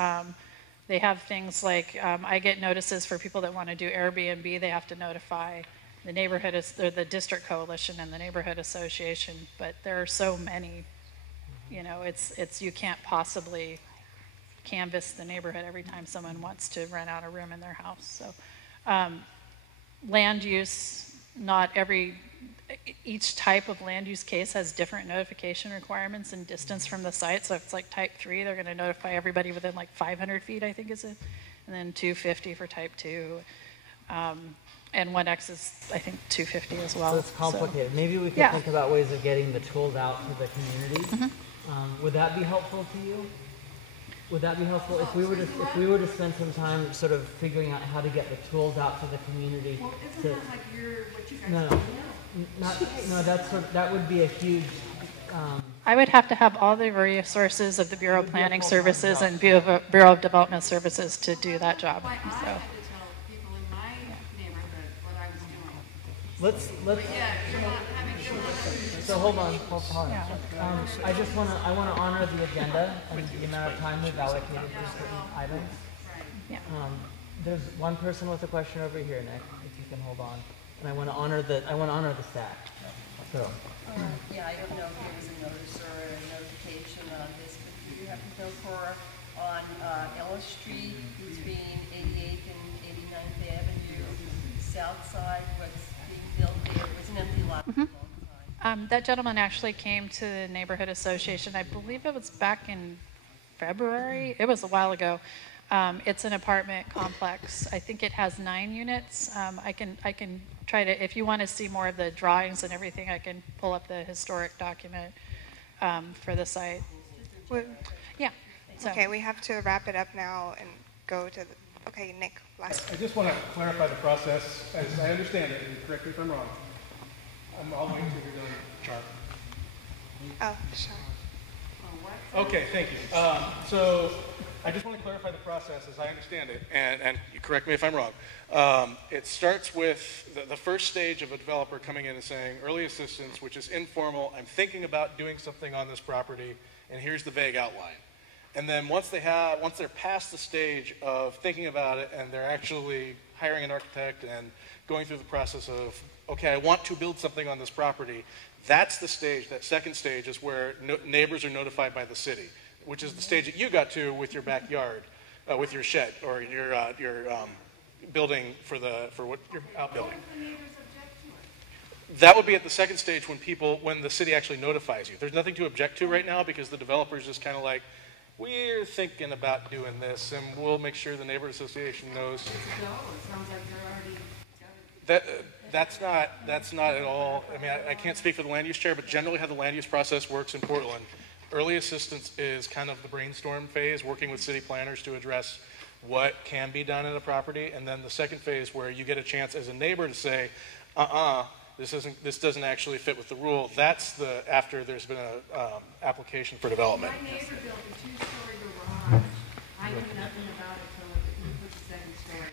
They have things like, I get notices for people that want to do Airbnb, they have to notify the the district coalition and the neighborhood association, but there are so many, you can't possibly canvass the neighborhood every time someone wants to rent out a room in their house. So land use, each type of land use case has different notification requirements and distance from the site. So if it's like type 3, they're going to notify everybody within 500 feet, I think is it, and then 250 for type 2. And 1X is, I think, 250 as well. So it's complicated. Maybe we could think about ways of getting the tools out to the community. Would that be helpful to you? Would that be helpful if we were to spend some time sort of figuring out how to get the tools out to the community? Well, isn't that like what you guys do? That would be a huge. I would have to have all the resources of the Bureau of Planning Services and Bureau of Development Services to do that job. I had to tell people in my neighborhood what I was doing. Let's. Yeah, you're not having good luck. So hold on. I just want to honor the agenda and the amount of time we've allocated for certain items. Yeah. There's one person with a question over here, Nick. If you can hold on, and I want to honor the staff. So. Yeah, I don't know if there was a notice or a notification on this, but you have to go for on Ellis Street between 88th and 89th Avenue, south side, what's being built there. It was an empty lot for a long time. That gentleman actually came to the Neighborhood Association. I believe it was back in February. It was a while ago. It's an apartment complex. I think it has 9 units. I can try to, if you want to see more of the drawings and everything, I can pull up the historic document for the site. Yeah. So. Okay, we have to wrap it up now and go to the, okay, Nick, last. I just want to clarify the process as I understand it, and correct me if I'm wrong. I'll wait until you're done, Sharp. Oh, sure. Okay, thank you. So I just want to clarify the process as I understand it, and you correct me if I'm wrong. It starts with the first stage of a developer coming in and saying, early assistance, which is informal, I'm thinking about doing something on this property, and here's the vague outline. And then once they're past the stage of thinking about it and they're actually hiring an architect and going through the process of, okay, I want to build something on this property, that's the stage, that second stage is where neighbors are notified by the city, which is the stage that you got to with your backyard, with your shed or your building for what you're outbuilding. That would be at the second stage when the city actually notifies you. There's nothing to object to right now because the developer's just kind of like, we're thinking about doing this, and we'll make sure the neighborhood association knows. It sounds like they're already. That's not at all. I mean, I can't speak for the land use chair, but generally how the land use process works in Portland, early assistance is kind of the brainstorm phase, working with city planners to address what can be done in a property, and then the second phase where you get a chance as a neighbor to say, this doesn't actually fit with the rule. That's after there's been an application for development. My neighbor built a 2-story garage. I knew nothing about it until he put the second story.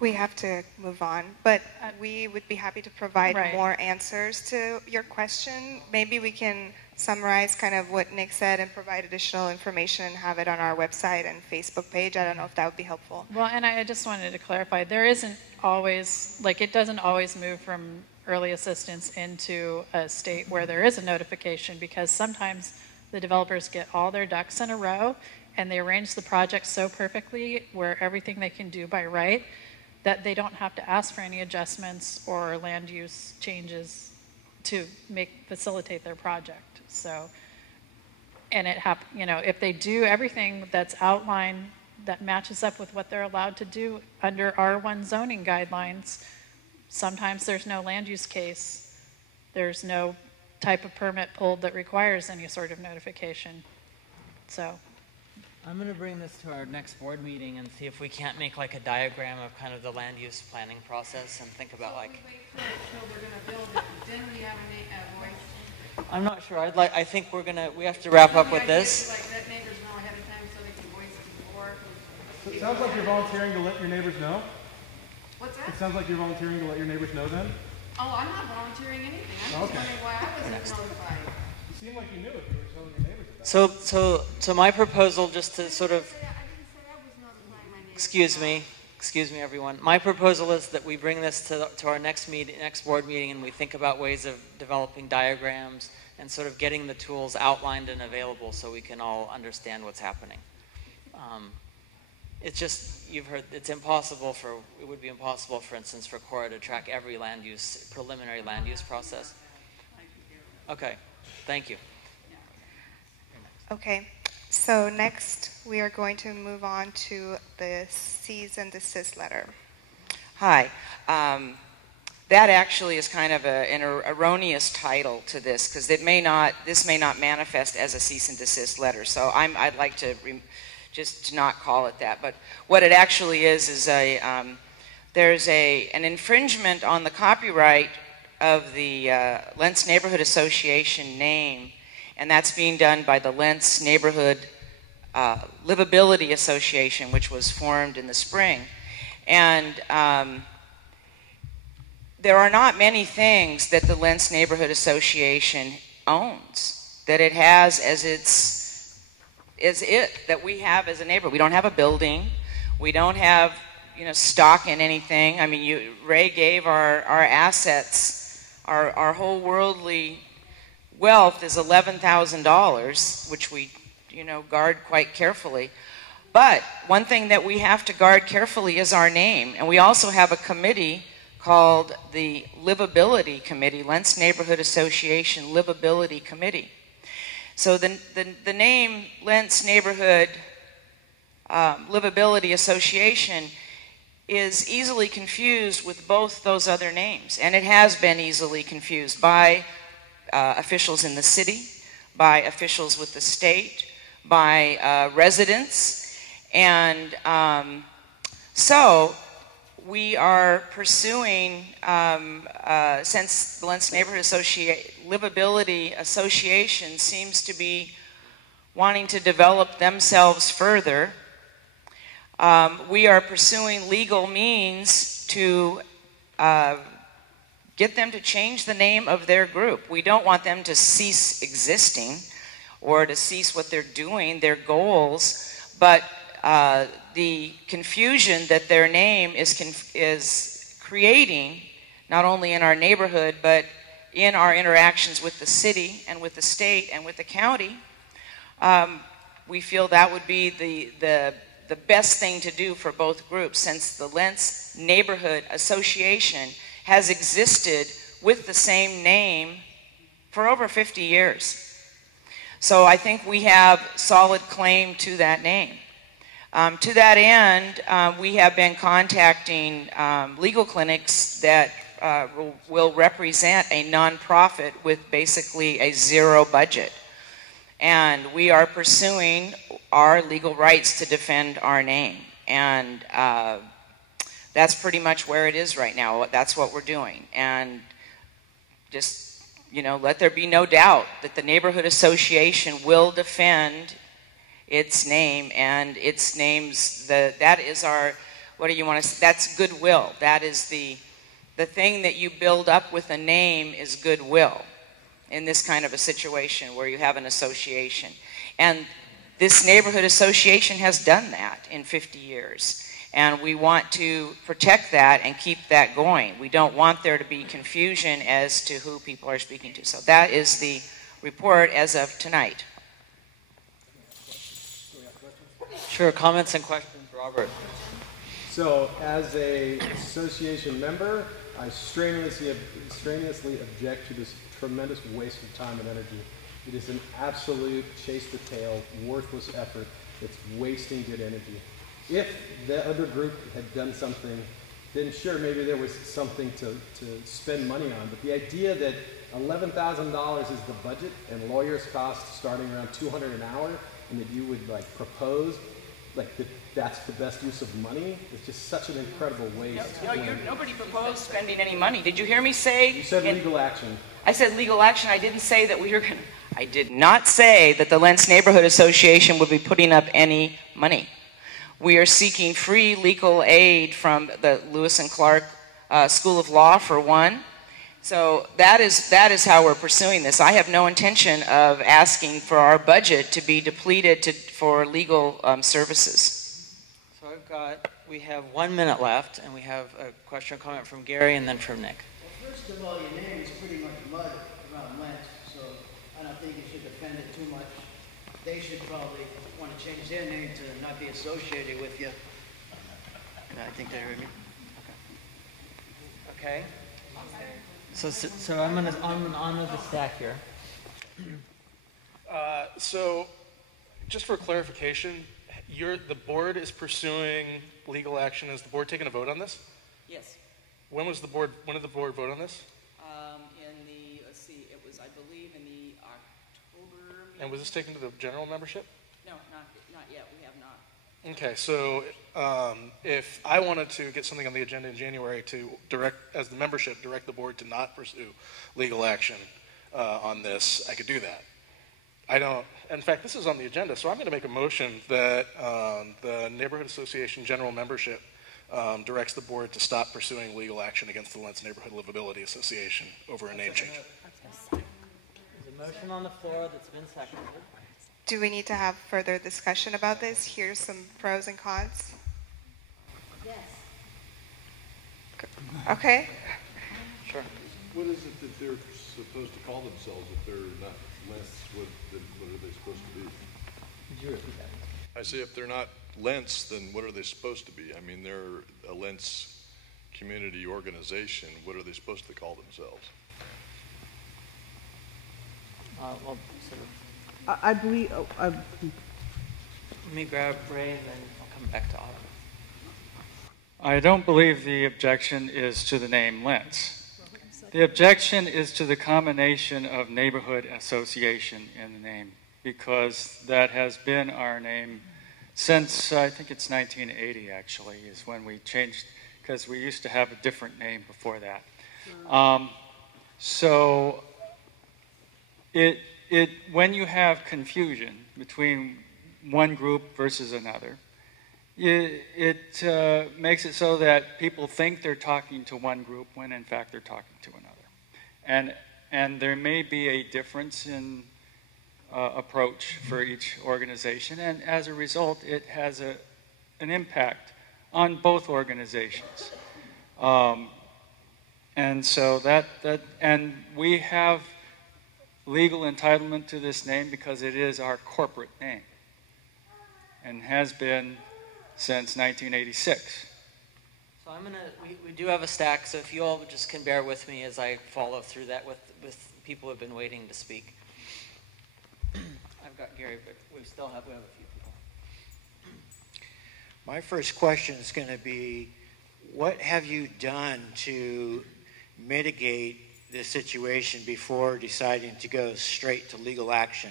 We have to move on, but we would be happy to provide Right. more answers to your question. Maybe we can summarize kind of what Nick said and provide additional information and have it on our website and Facebook page. I don't know if that would be helpful. Well, and I just wanted to clarify, there isn't always, it doesn't always move from early assistance into a state where there is a notification, because sometimes the developers get all their ducks in a row and they arrange the project so perfectly where everything they can do by right that they don't have to ask for any adjustments or land use changes to facilitate their project. So, and if they do everything that's outlined that matches up with what they're allowed to do under R1 zoning guidelines, sometimes there's no land use case. There's no type of permit pulled that requires any sort of notification. So I'm going to bring this to our next board meeting and see if we can't make a diagram of kind of the land use planning process and think about So we wait till we're going to build it, and then we have a voice. I'm not sure. I think we have to wrap up with this. Let neighbors know ahead of time so they can voice it before. So it sounds like you're volunteering to let your neighbors know? What's that? It sounds like you're volunteering to let your neighbors know then? Oh, I'm not volunteering anything. I'm just wondering why I wasn't notified. You seem like you knew if you were telling your neighbors about it. So my proposal, just to sort of, excuse me, everyone. My proposal is that we bring this to our next board meeting, and we think about ways of developing diagrams and sort of getting the tools outlined and available so we can all understand what's happening. It's just, you've heard, it would be impossible, for instance, for Cora to track every preliminary land use process. Okay, thank you. Okay, so next we are going to move on to the cease and desist letter. Hi. That actually is kind of an erroneous title to this, because this may not manifest as a cease and desist letter. So I'd like to just not call it that. But what it actually is there's an infringement on the copyright of the Lents Neighborhood Association name, and that's being done by the Lents Neighborhood Livability Association, which was formed in the spring. And there are not many things that the Lents Neighborhood Association owns, that it has as that we have as a neighbor. We don't have a building. We don't have, stock in anything. I mean, Ray gave our assets, our whole worldly wealth is $11,000, which we, guard quite carefully. But one thing that we have to guard carefully is our name. And we also have a committee called the Livability Committee, Lents Neighborhood Association Livability Committee. So the name Lents Neighborhood Livability Association is easily confused with both those other names. And it has been easily confused by officials in the city, by officials with the state, by residents. And so we are pursuing, since the Lents Neighborhood Livability Association seems to be wanting to develop themselves further, we are pursuing legal means to get them to change the name of their group. We don't want them to cease existing or to cease what they're doing, their goals, but the confusion that their name is creating, not only in our neighborhood, but in our interactions with the city and with the state and with the county, we feel that would be the best thing to do for both groups, since the Lents Neighborhood Association has existed with the same name for over 50 years. So I think we have solid claim to that name. To that end, we have been contacting legal clinics that will represent a nonprofit with basically a zero budget. And we are pursuing our legal rights to defend our name. And that's pretty much where it is right now. That's what we're doing. And just, let there be no doubt that the Neighborhood Association will defend its name, and its name's that is our, what do you want to say? That's goodwill. That is the thing that you build up with a name is goodwill in this kind of a situation where you have an association. And this Neighborhood Association has done that in 50 years. And we want to protect that and keep that going. We don't want there to be confusion as to who people are speaking to. So that is the report as of tonight. Sure, comments and questions, Robert. So, as a association member, I strenuously object to this tremendous waste of time and energy. It is an absolute chase the tail, worthless effort. It's wasting good energy. If the other group had done something, then sure, maybe there was something to spend money on. But the idea that $11,000 is the budget and lawyers cost starting around $200 an hour, and that you would propose that's the best use of money, it's just such an incredible waste. Nobody proposed spending any money. Did you hear me say? You said legal action. I said legal action. I didn't say that we were going to. I did not say that the Lents Neighborhood Association would be putting up any money. We are seeking free legal aid from the Lewis and Clark School of Law, for one. So that is how we're pursuing this. I have no intention of asking for our budget to be depleted for legal services. So we have 1 minute left, and we have a question or comment from Gary and then from Nick. Well, first of all, your name is pretty much mud around Lent, so I don't think you should defend it too much. They should probably want to change their name to not be associated with you. I think they heard me. Okay. So I'm gonna honor the stack here. So, just for clarification, the board is pursuing legal action. Is the board taking a vote on this? Yes. When did the board vote on this? Let's see, it was, I believe, in the October meeting. And was this taken to the general membership? No, not yet. We have not. Okay, so if I wanted to get something on the agenda in January to as the membership, direct the board to not pursue legal action on this, I could do that. I don't, in fact, this is on the agenda, so I'm going to make a motion that the Neighborhood Association general membership directs the board to stop pursuing legal action against the Lents Neighborhood Livability Association over a name change. There's a motion on the floor that's been seconded. Do we need to have further discussion about this? Here's some pros and cons. Yes. Okay. Sure. What is it that they're supposed to call themselves if they're not Lents? What are they supposed to be? Could you repeat that? I say if they're not Lents, then what are they supposed to be? I mean, they're a Lents community organization. What are they supposed to call themselves? Well, sort of. I believe. Let me grab Ray, and then I'll come back to Autumn. I don't believe the objection is to the name Lents. The objection is to the combination of neighborhood association in the name, because that has been our name since, I think it's 1980 actually, is when we changed, because we used to have a different name before that. So when you have confusion between one group versus another, it makes it so that people think they're talking to one group when in fact they're talking to another. And there may be a difference in approach for each organization, and as a result it has an impact on both organizations. And so and we have legal entitlement to this name because it is our corporate name and has been since 1986. So we do have a stack, so if you all just can bear with me as I follow through that with people who have been waiting to speak. I've got Gary, but we have a few people. My first question is going to be, what have you done to mitigate this situation before deciding to go straight to legal action?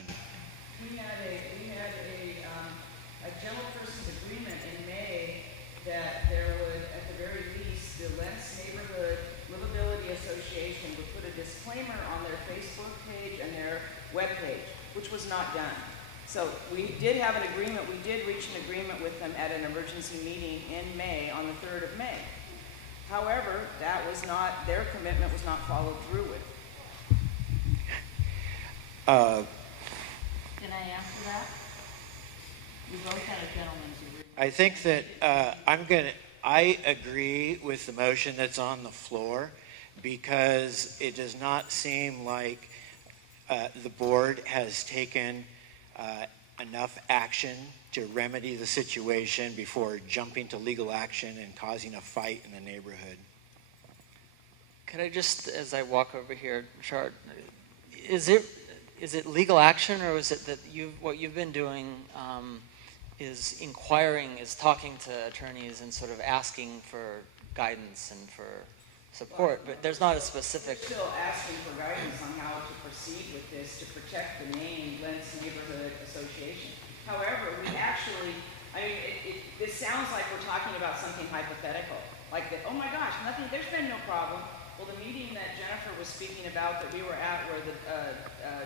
We had a gentleperson's agreement in May that there would, at the very least, the Lents Neighborhood Livability Association would put a disclaimer on their Facebook page and their web page, which was not done. So we did have an agreement. We did reach an agreement with them at an emergency meeting in May, on the 3rd of May. However, that was not, their commitment was not followed through with. Can I answer that? We both had a gentleman's agreement. I think that I agree with the motion that's on the floor, because it does not seem like the board has taken enough action to remedy the situation before jumping to legal action and causing a fight in the neighborhood. Could I just, as I walk over here, Chart, is it legal action, or is it that what you've been doing is inquiring, is talking to attorneys and sort of asking for guidance and for support, but there's not a specific... We're still asking for guidance on how to proceed with this to protect the name Lents Neighborhood Association. However, we actually, this sounds like we're talking about something hypothetical, like that, oh my gosh, there's been no problem. Well, the meeting that Jennifer was speaking about that we were at, where the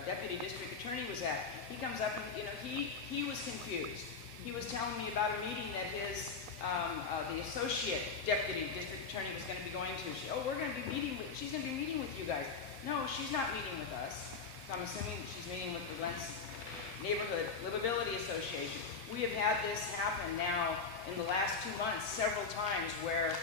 deputy district attorney was at, he comes up and, he was confused. He was telling me about a meeting that his, the associate deputy district attorney was going to be going to. She's going to be meeting with you guys. No, she's not meeting with us. So I'm assuming she's meeting with the Lents Neighborhood Livability Association. We have had this happen now in the last 2 months several times where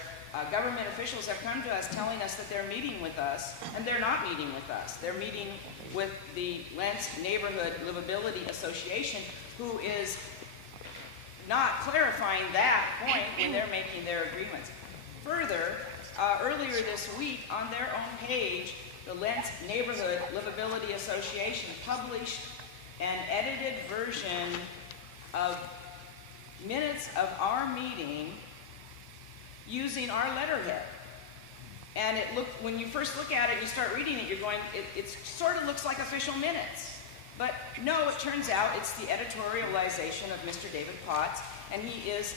government officials have come to us telling us that they're meeting with us, and they're not meeting with us. They're meeting with the Lents Neighborhood Livability Association, who is not clarifying that point when they're making their agreements. Further, earlier this week on their own page, the Lents Neighborhood Livability Association published an edited version of minutes of our meeting using our letterhead. And when you first look at it, you start reading it, you're going, it sort of looks like official minutes. But no, it turns out it's the editorialization of Mr. David Potts, and he is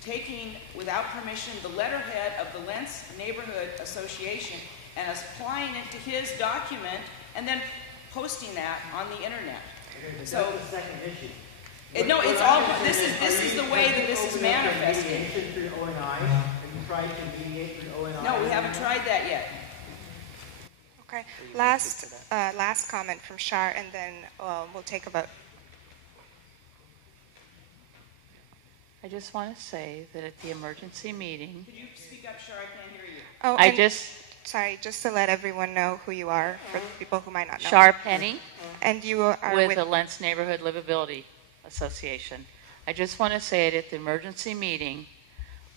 taking, without permission, the letterhead of the Lents Neighborhood Association and applying it to his document, and then posting that on the internet. That's So, the second issue. no, it's all. This is the way that this is manifesting. Through ONI, and tried to mediate with ONI? No, we haven't tried that yet. Okay. Last comment from Shar, and then we'll take a vote. I just want to say that at the emergency meeting, Could you speak up, Shar? I can't hear you. Oh, sorry, just to let everyone know who you are for the people who might not know. Shar Penny, and you are with the Lents Neighborhood Livability Association. I just want to say it at the emergency meeting,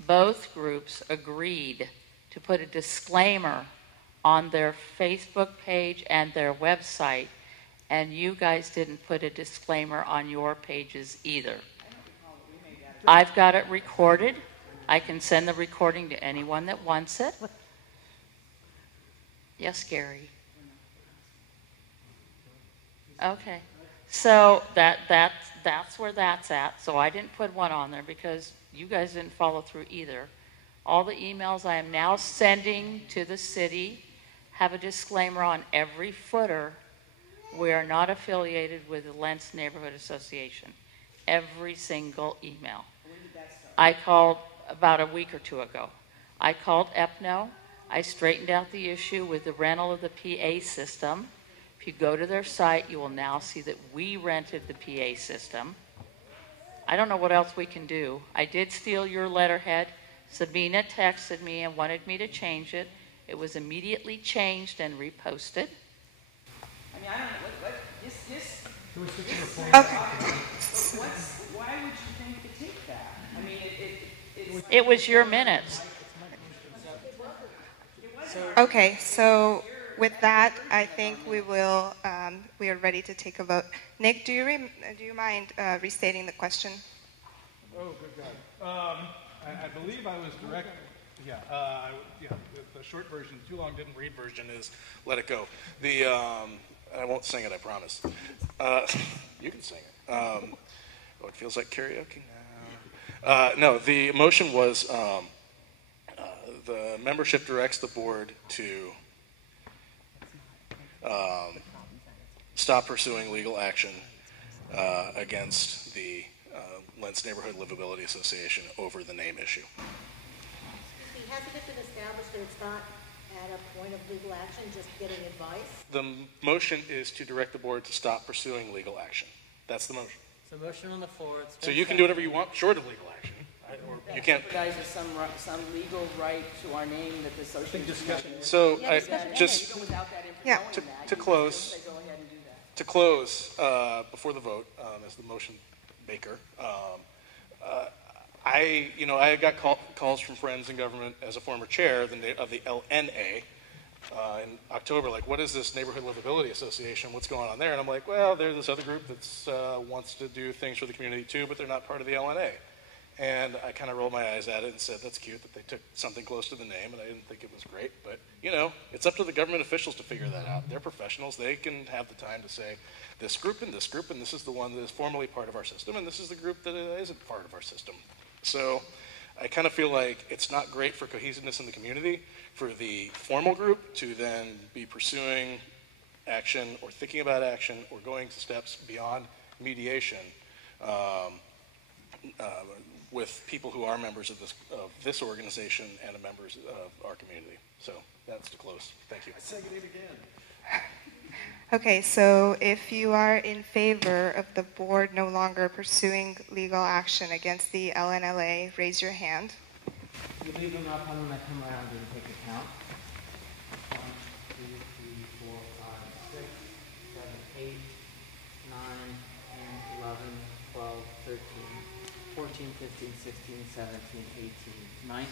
both groups agreed to put a disclaimer on their Facebook page and their website, and you guys didn't put a disclaimer on your pages either. I've got it recorded. I can send the recording to anyone that wants it. Yes, Gary. Okay. So that's where that's at. So I didn't put one on there because you guys didn't follow through either. All the emails I am now sending to the city have a disclaimer on every footer. We are not affiliated with the Lents Neighborhood Association. Every single email. I called about a week or two ago. I called EPNO. I straightened out the issue with the rental of the PA system. If you go to their site, you will now see that we rented the PA system. I don't know what else we can do. I did steal your letterhead. Sabina texted me and wanted me to change it. It was immediately changed and reposted. I mean, I don't know, what this Okay. why would you think to take that? I mean, it's... It was your minutes. Okay, so with that, I think we will. We are ready to take a vote. Nick, do you mind restating the question? Oh, good God. I believe I was direct. Yeah, the short version, too long didn't read version is let it go. I won't sing it, I promise. You can sing it. It feels like karaoke now. No, the motion was the membership directs the board to stop pursuing legal action against the Lents Neighborhood Livability Association over the name issue. Hasn't it been established that it's not at a point of legal action, just getting advice? The motion is to direct the board to stop pursuing legal action. That's the motion. So motion on the floor. So you can do whatever you want short of legal action. Or you can't. Guys, is some legal right to our name that the association. So I just to close. To close before the vote, as the motion maker, I got calls from friends in government as a former chair of the LNA in October, like, what is this Neighborhood Livability Association? What's going on there? And I'm like, well, there's this other group that wants to do things for the community too, but they're not part of the LNA. And I kind of rolled my eyes at it and said, that's cute that they took something close to the name, and I didn't think it was great. But, it's up to the government officials to figure that out. They're professionals. They can have the time to say, this group, and this is the one that is formally part of our system, and this is the group that isn't part of our system. So I kind of feel like it's not great for cohesiveness in the community for the formal group to then be pursuing action or thinking about action or going to steps beyond mediation with people who are members of this organization and members of our community. So that's to close. Thank you. I second it again. Okay, so if you are in favor of the board no longer pursuing legal action against the LNLA, raise your hand. You leave them up, I'm going to come around and take a count. 1, 2, 3, 4, 5, 6, 7, 8, 9, 10, 11, 12, 13, 14, 15, 16, 17, 18, 19.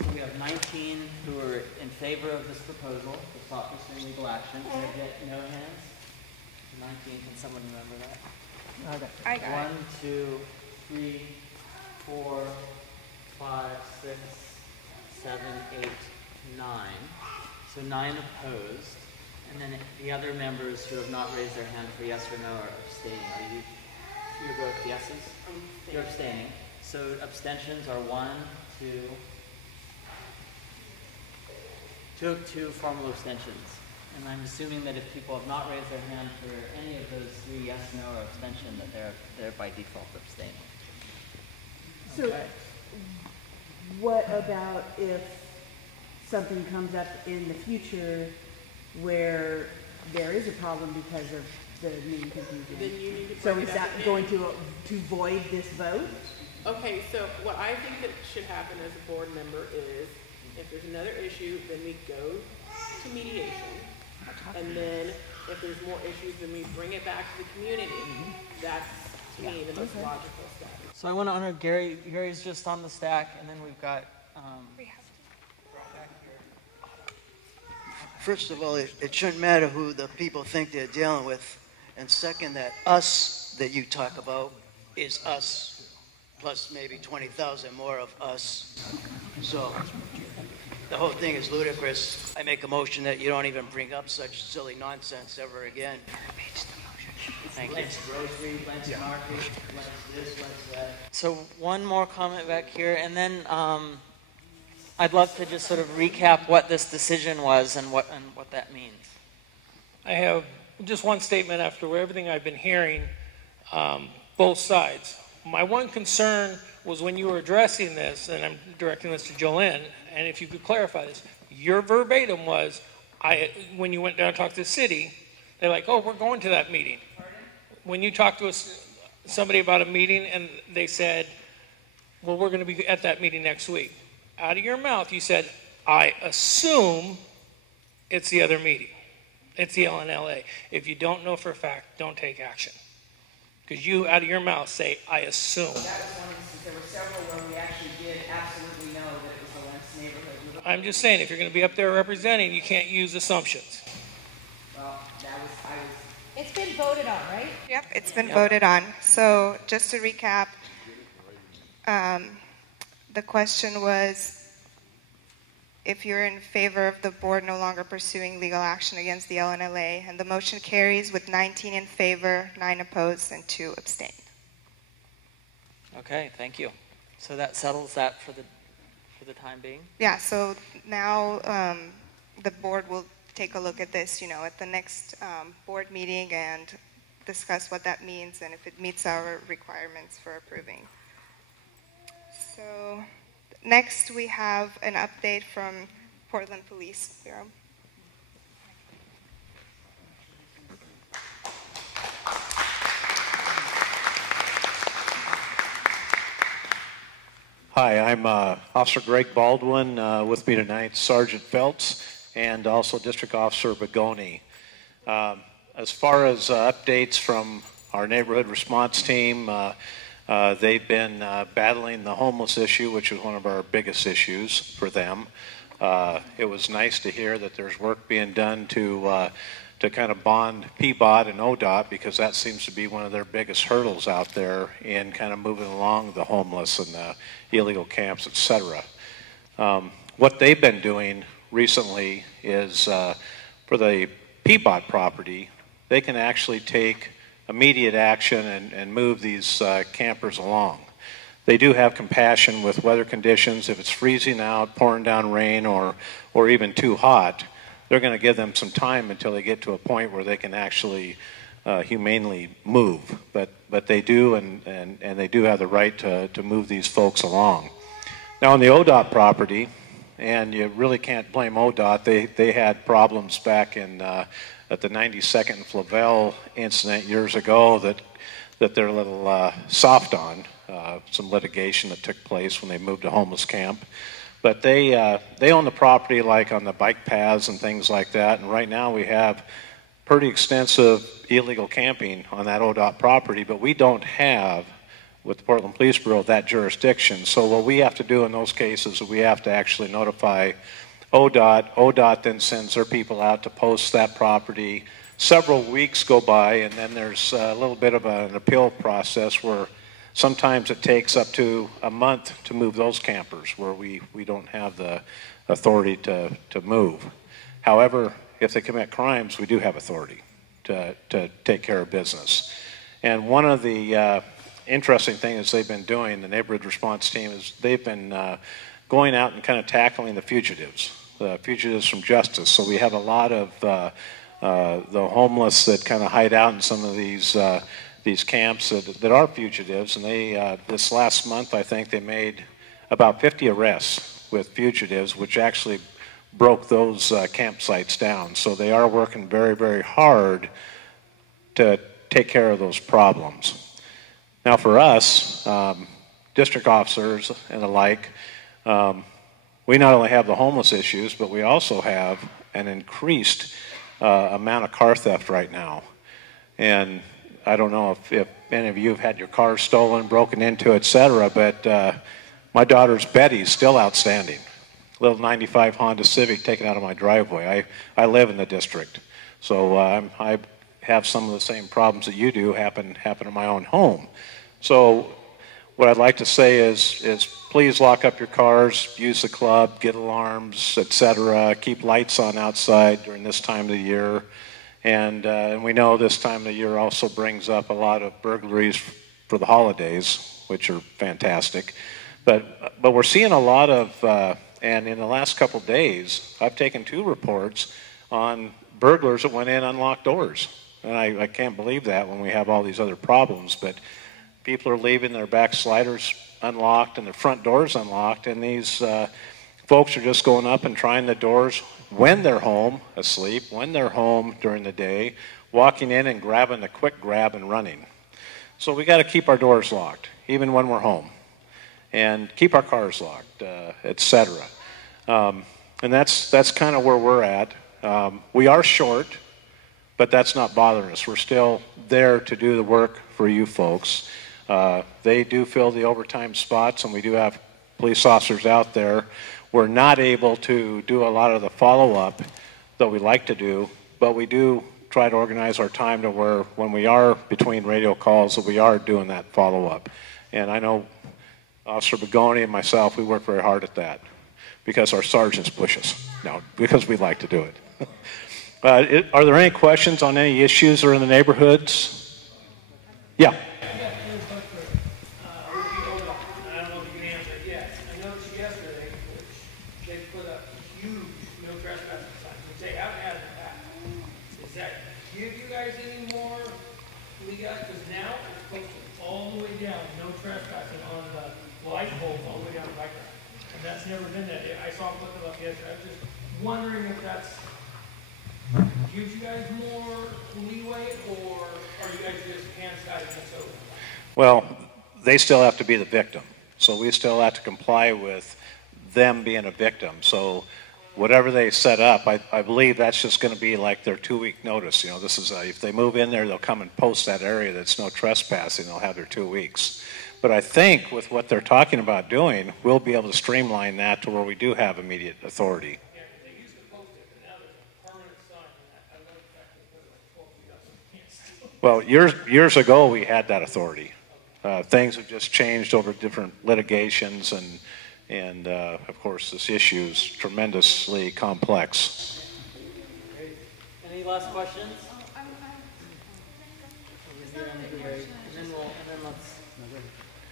So we have 19 who are in favor of this proposal to stop pursuing legal action. Can I get no hands? 19, can someone remember that? Okay. I got 1, 2, 3, 4, 5, 6, 7, 8, 9. So 9 opposed. And then the other members who have not raised their hand for yes or no are abstaining. You're both yeses? You're abstaining. So abstentions are 1, 2, 2 formal abstentions. And I'm assuming that if people have not raised their hand for any of those 3 yes, no, or abstention, that they're by default abstaining. So, Okay. what about if something comes up in the future where there is a problem because of the name confusion? Then you need to So bring is it that up going again. to void this vote? Okay, so what I think that should happen as a board member is, if there's another issue, then we go to mediation. And then if there's more issues, then we bring it back to the community. That's, to me, the most logical step. So I want to honor Gary. Gary's just on the stack, and then we've got. First of all, it shouldn't matter who the people think they're dealing with. And second, that us that you talk about is us, plus maybe 20,000 more of us. So the whole thing is ludicrous. I make a motion that you don't even bring up such silly nonsense ever again. Thank you. Lents grocery, Lents market, Lents this, Lents that. So one more comment back here, and then I'd love to just sort of recap what this decision was and what that means. I have just one statement after everything I've been hearing, both sides. My one concern was when you were addressing this, and I'm directing this to Jolene, and if you could clarify this, your verbatim was, when you went down to talk to the city, they're like, oh, we're going to that meeting. Pardon? When you talked to somebody about a meeting and they said, well, we're going to be at that meeting next week. Out of your mouth, you said, I assume it's the other meeting. It's the LNLA. If you don't know for a fact, don't take action. Because you, out of your mouth, say, I assume. That was one instance. There were several where we actually did absolutely know that it was the Lents neighborhood. I'm just saying, if you're going to be up there representing, you can't use assumptions. Well, It's been voted on, right? Yep, it's been voted on. So just to recap, the question was if you're in favor of the board no longer pursuing legal action against the LNLA, and the motion carries with 19 in favor, 9 opposed, and 2 abstained. Okay, thank you. So that settles that for the time being? Yeah, so now the board will take a look at this, at the next board meeting and discuss what that means and if it meets our requirements for approving. So next we have an update from Portland Police Bureau. Hi, I'm Officer Greg Baldwin. With me tonight, Sergeant Phelps, and also District Officer Bagoni. As far as updates from our neighborhood response team, they've been battling the homeless issue, which is one of our biggest issues for them. It was nice to hear that there's work being done to kind of bond PBOT and ODOT, because that seems to be one of their biggest hurdles out there in kind of moving along the homeless and the illegal camps, etc. What they've been doing recently is for the PBOT property, they can actually take immediate action and move these campers along. They do have compassion with weather conditions. If it's freezing out, pouring down rain, or even too hot, they're going to give them some time until they get to a point where they can actually humanely move. But they do, and they do have the right to move these folks along. Now on the ODOT property, and you really can't blame ODOT, they had problems back in at the 92nd and Flavel incident years ago that they're a little soft on, some litigation that took place when they moved a homeless camp. But they own the property, like on the bike paths and things like that, and right now we have pretty extensive illegal camping on that ODOT property, but we don't have, with the Portland Police Bureau, that jurisdiction. So what we have to do in those cases is we have to actually notify ODOT. ODOT then sends their people out to post that property. Several weeks go by, and then there's a little bit of an appeal process where sometimes it takes up to a month to move those campers, where we don't have the authority to move. However, if they commit crimes, we do have authority to take care of business. And one of the interesting things they've been doing, the neighborhood response team, is they've been going out and kind of tackling the fugitives from justice. So we have a lot of the homeless that kind of hide out in some of these camps that are fugitives, and they this last month I think they made about 50 arrests with fugitives, which actually broke those campsites down. So they are working very, very hard to take care of those problems. Now for us, district officers and the like, we not only have the homeless issues, but we also have an increased amount of car theft right now. And I don't know if any of you have had your car stolen, broken into, etc., but my daughter's Betty's still outstanding. Little 95 Honda Civic taken out of my driveway. I live in the district, so I have some of the same problems that you do happen in my own home. So what I'd like to say is please lock up your cars, use the club, get alarms, etc. Keep lights on outside during this time of the year. And we know this time of the year also brings up a lot of burglaries for the holidays, which are fantastic. But we're seeing a lot of, and in the last couple of days, I've taken 2 reports on burglars that went in unlocked doors. And I can't believe that when we have all these other problems. But people are leaving their back sliders unlocked and their front doors unlocked, and these folks are just going up and trying the doors when they're home asleep, when they're home during the day, walking in and grabbing a quick grab and running. So we got to keep our doors locked, even when we're home, and keep our cars locked, etc. And that's kind of where we're at. We are short, but that's not bothering us. We're still there to do the work for you folks. They do fill the overtime spots, and we do have police officers out there. We're not able to do a lot of the follow-up that we like to do, but we do try to organize our time to where when we are between radio calls that we are doing that follow-up. And I know Officer Begoni and myself, we work very hard at that because our sergeants push us. No, because we like to do it. Are there any questions on any issues that are in the neighborhoods? Yeah. Never been that. I saw them put them up yesterday. I was just wondering if that's gives you guys more leeway, or are you guys just hand-siding this over? Well, they still have to be the victim, so we still have to comply with them being a victim. So whatever they set up, I believe that's just going to be like their 2-week notice. You know, this is if they move in there, they'll come and post that area that's no trespassing. They'll have their 2 weeks. But I think with what they're talking about doing, we'll be able to streamline that to where we do have immediate authority. Yeah, because they used to post it, but now there's a permanent sign. I love the fact that they're like, Well, years ago we had that authority. Things have just changed over different litigations, and of course this issue is tremendously complex. Great. Any last questions?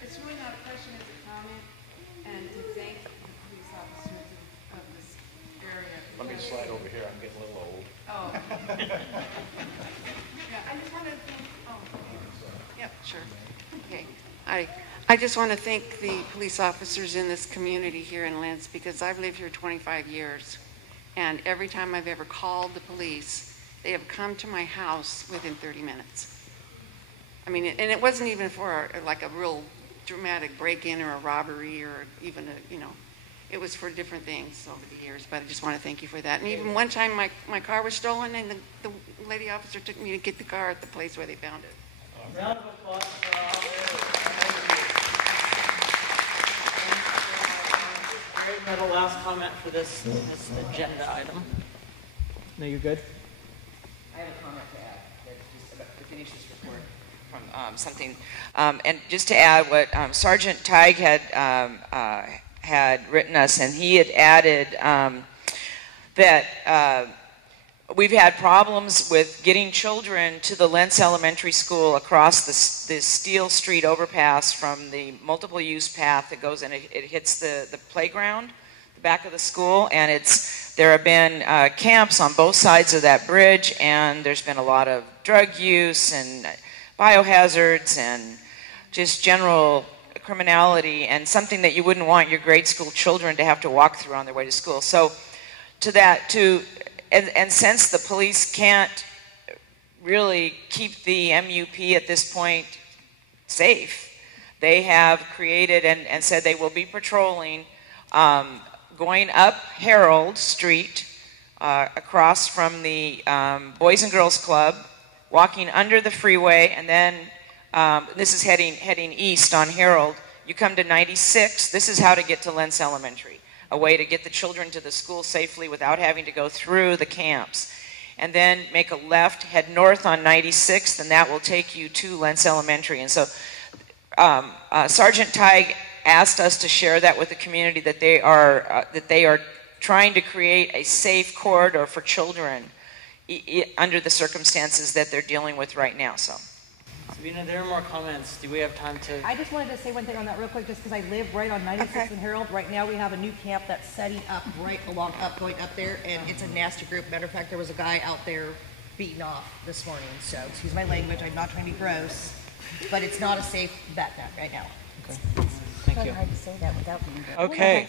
It's really not a question, it's a comment, and to thank the police officers of this area. Let me slide over here, I'm getting a little old. Oh. Yeah, I just want to thank, yeah, sure. Okay. I just want to thank the police officers in this community here in Lents, because I've lived here 25 years, and every time I've ever called the police, they have come to my house within 30 minutes. I mean, and it wasn't even for like a real dramatic break-in or a robbery or even a, it was for different things over the years, but I just want to thank you for that. And even one time my car was stolen, and the lady officer took me to get the car at the place where they found it. Round of applause for all. Mary, you have a last comment for this agenda item? No, you're good? I have a comment to add to finish this report from something. And just to add what Sergeant Teig had written us, and he had added that we've had problems with getting children to the Lents Elementary School across this Steel Street overpass from the multiple use path that goes in. It hits the playground, the back of the school, and there have been camps on both sides of that bridge, and there's been a lot of drug use and biohazards and just general criminality and something that you wouldn't want your grade school children to have to walk through on their way to school. So and since the police can't really keep the MUP at this point safe, they have created and said they will be patrolling going up Harold Street across from the Boys and Girls Club, walking under the freeway, and then this is heading east on Harold. You come to 96. This is how to get to Lents Elementary, a way to get the children to the school safely without having to go through the camps. And then make a left, head north on 96th, and that will take you to Lents Elementary. And so Sergeant Teig asked us to share that with the community, that they are trying to create a safe corridor for children under the circumstances that they're dealing with right now. So, Sabina, there are more comments. Do we have time to? I just wanted to say one thing on that real quick, just because I live right on 96th and Harold. Right now we have a new camp that's setting up right along going up there, and it's a nasty group. Matter of fact, there was a guy out there beaten off this morning. So excuse my language. I'm not trying to be gross, but it's not a safe bet right now. Okay. Thank you. Hard to say that without being gross. Okay.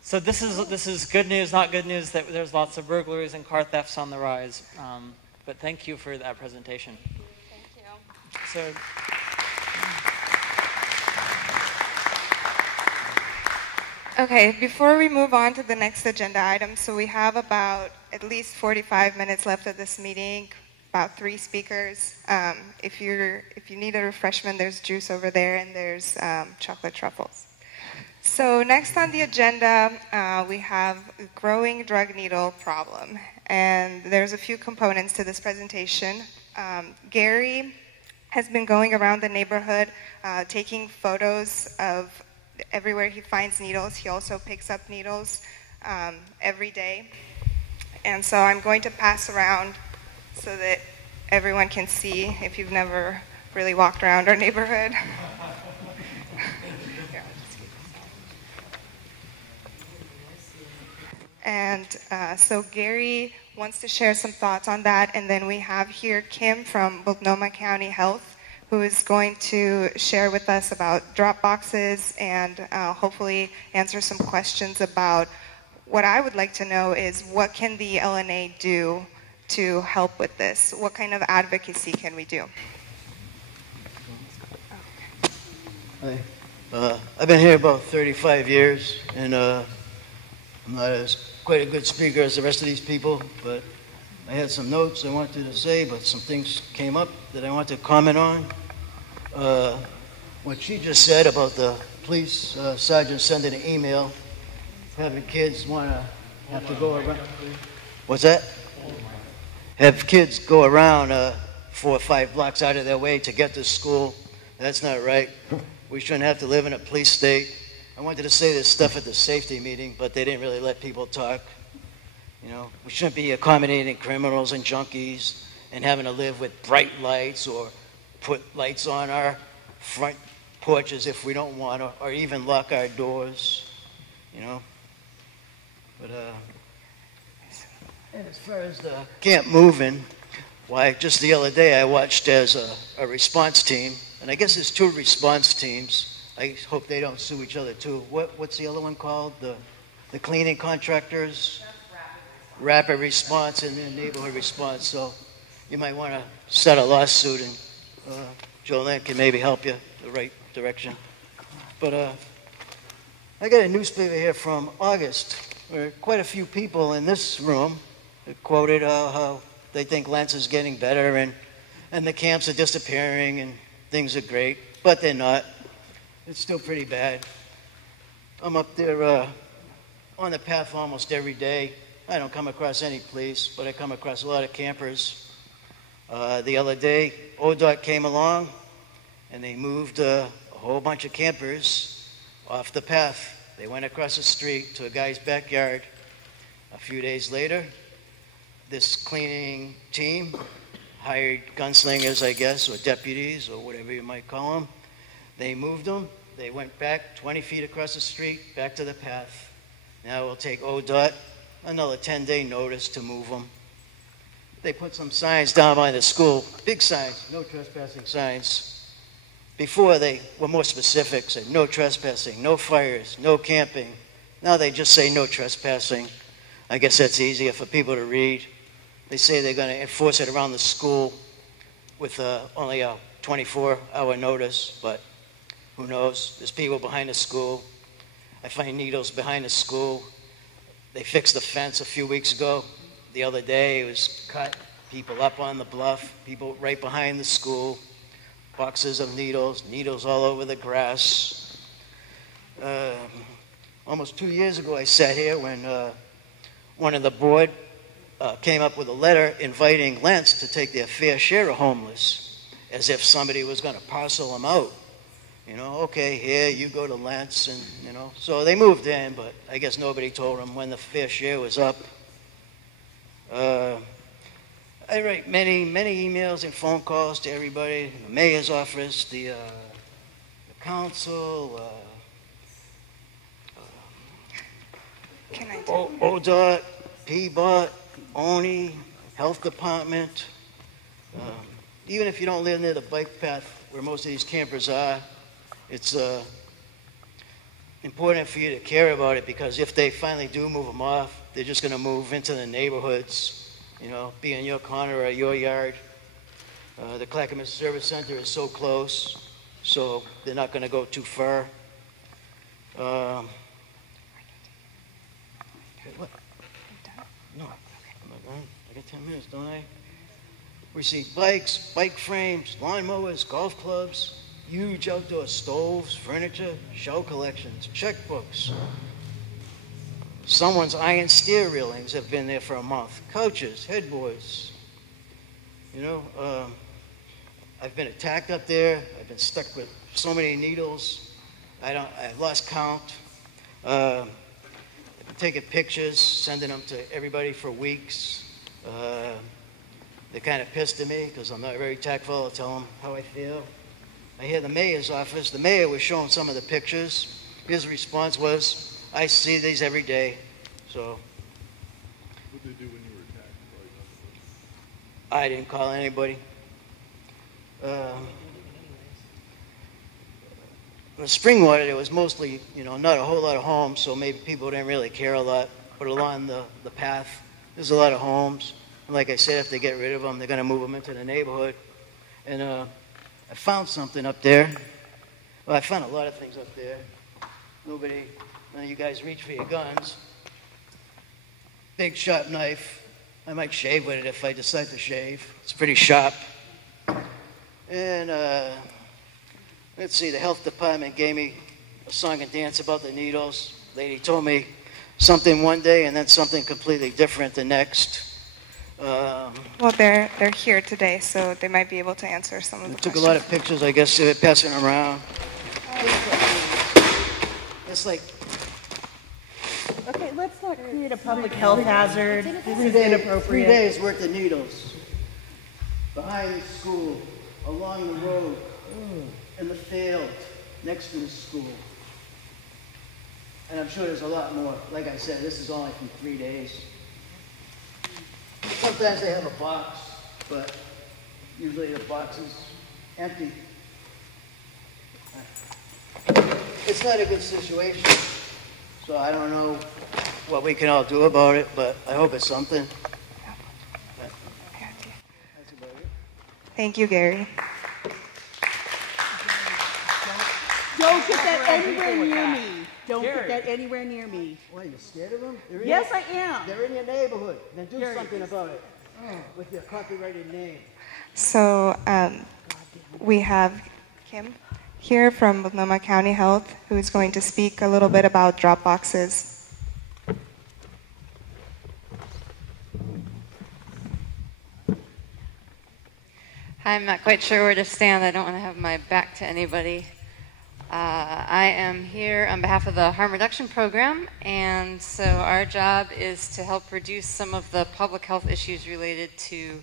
So this is good news, not good news, that there's lots of burglaries and car thefts on the rise. But thank you for that presentation. So, okay, before we move on to the next agenda item, so we have about at least 45 minutes left of this meeting, about 3 speakers. If you need a refreshment, there's juice over there, and there's chocolate truffles. So next on the agenda, we have a growing drug needle problem, and there's a few components to this presentation. Gary has been going around the neighborhood taking photos of everywhere he finds needles. He also picks up needles every day. And so I'm going to pass around so that everyone can see if you've never really walked around our neighborhood. And so Gary wants to share some thoughts on that, and then we have here Kim from Multnomah County Health, who is going to share with us about drop boxes and hopefully answer some questions about what I would like to know is what can the LNA do to help with this? What kind of advocacy can we do? Hi. I've been here about 35 years, and I'm not as quite a good speaker as the rest of these people, but I had some notes I wanted to say, but some things came up that I want to comment on. What she just said about the police sergeant sending an email, having kids have to go around. What's that? Have kids go around 4 or 5 blocks out of their way to get to school. That's not right. We shouldn't have to live in a police state. I wanted to say this stuff at the safety meeting, but they didn't really let people talk. You know, we shouldn't be accommodating criminals and junkies and having to live with bright lights or put lights on our front porches if we don't want to, or even lock our doors, you know. But and as far as the camp moving, why, just the other day I watched as a response team, and I guess there's 2 response teams. I hope they don't sue each other too. What's the other one called? The cleaning contractors? Rapid response and then neighborhood response. So you might want to set a lawsuit, and Jolene can maybe help you the right direction. But I got a newspaper here from August where quite a few people in this room quoted how they think Lents is getting better and the camps are disappearing and things are great, but they're not. It's still pretty bad. I'm up there on the path almost every day. I don't come across any police, but I come across a lot of campers. The other day, ODOT came along, and they moved a whole bunch of campers off the path. They went across the street to a guy's backyard. A few days later, this cleaning team hired gunslingers, I guess, or deputies, or whatever you might call them. They moved them. They went back 20 feet across the street, back to the path. Now it will take ODOT another 10-day notice to move them. They put some signs down by the school, big signs, no trespassing signs. Before they were more specific, said no trespassing, no fires, no camping. Now they just say no trespassing. I guess that's easier for people to read. They say they're going to enforce it around the school with only a 24-hour notice, but who knows? There's people behind the school. I find needles behind the school. They fixed the fence a few weeks ago. The other day it was cut. People up on the bluff, people right behind the school. Boxes of needles, needles all over the grass. Almost 2 years ago I sat here when one of the board came up with a letter inviting Lents to take their fair share of homeless, as if somebody was going to parcel them out. You know, okay, here, you go to Lents, and, you know. So they moved in, but I guess nobody told them when the fair share was up. I write many, many emails and phone calls to everybody, the mayor's office, the council, ODOT, PBOT, ONI, health department. Even if you don't live near the bike path where most of these campers are, it's important for you to care about it, because if they finally do move them off, they're just going to move into the neighborhoods, you know, be in your corner or your yard. The Clackamas Service Center is so close, so they're not going to go too far. What? No, I got 10 minutes, don't I? We see bikes, bike frames, lawnmowers, golf clubs, huge outdoor stoves, furniture, shell collections, checkbooks. Someone's iron stair railings have been there for a month. Couches, headboards. You know, I've been attacked up there. I've been stuck with so many needles. I've lost count. I've been taking pictures, sending them to everybody for weeks. They're kind of pissed at me because I'm not very tactful. I'll tell them how I feel. I hear the mayor's office. The mayor was showing some of the pictures. His response was, I see these every day. So What did they do when you were attacked? I didn't call anybody. In Springwater, there was mostly, you know, not a whole lot of homes, so maybe people didn't really care a lot. But along the path, there's a lot of homes. And like I said, if they get rid of them, they're going to move them into the neighborhood. And I found something up there. Well, I found a lot of things up there. Nobody, none of you guys reach for your guns. Big sharp knife. I might shave with it if I decide to shave. It's pretty sharp. And let's see, the health department gave me a song and dance about the needles. Lady told me something one day and then something completely different the next. Well, they're here today, so they might be able to answer some of the questions. Took a lot of pictures, I guess, passing around. It's like... Okay, let's not create a public health hazard. This is 3 inappropriate. days worth of needles. Behind the school, along the road, in the field, next to the school. And I'm sure there's a lot more. Like I said, this is only from 3 days. Sometimes they have a box, but usually the box is empty. It's not a good situation, so I don't know what we can all do about it, but I hope it's something. That's about it. Thank you, Gary. Don't get that anywhere near me. Don't get that anywhere near me. Why, you scared of them? Yes, I am. They're in your neighborhood. Then do something about it with your copyrighted name. So we have Kim here from Multnomah County Health, who is going to speak a little bit about drop boxes. I'm not quite sure where to stand. I don't want to have my back to anybody. I am here on behalf of the Harm Reduction Program, and so our job is to help reduce some of the public health issues related to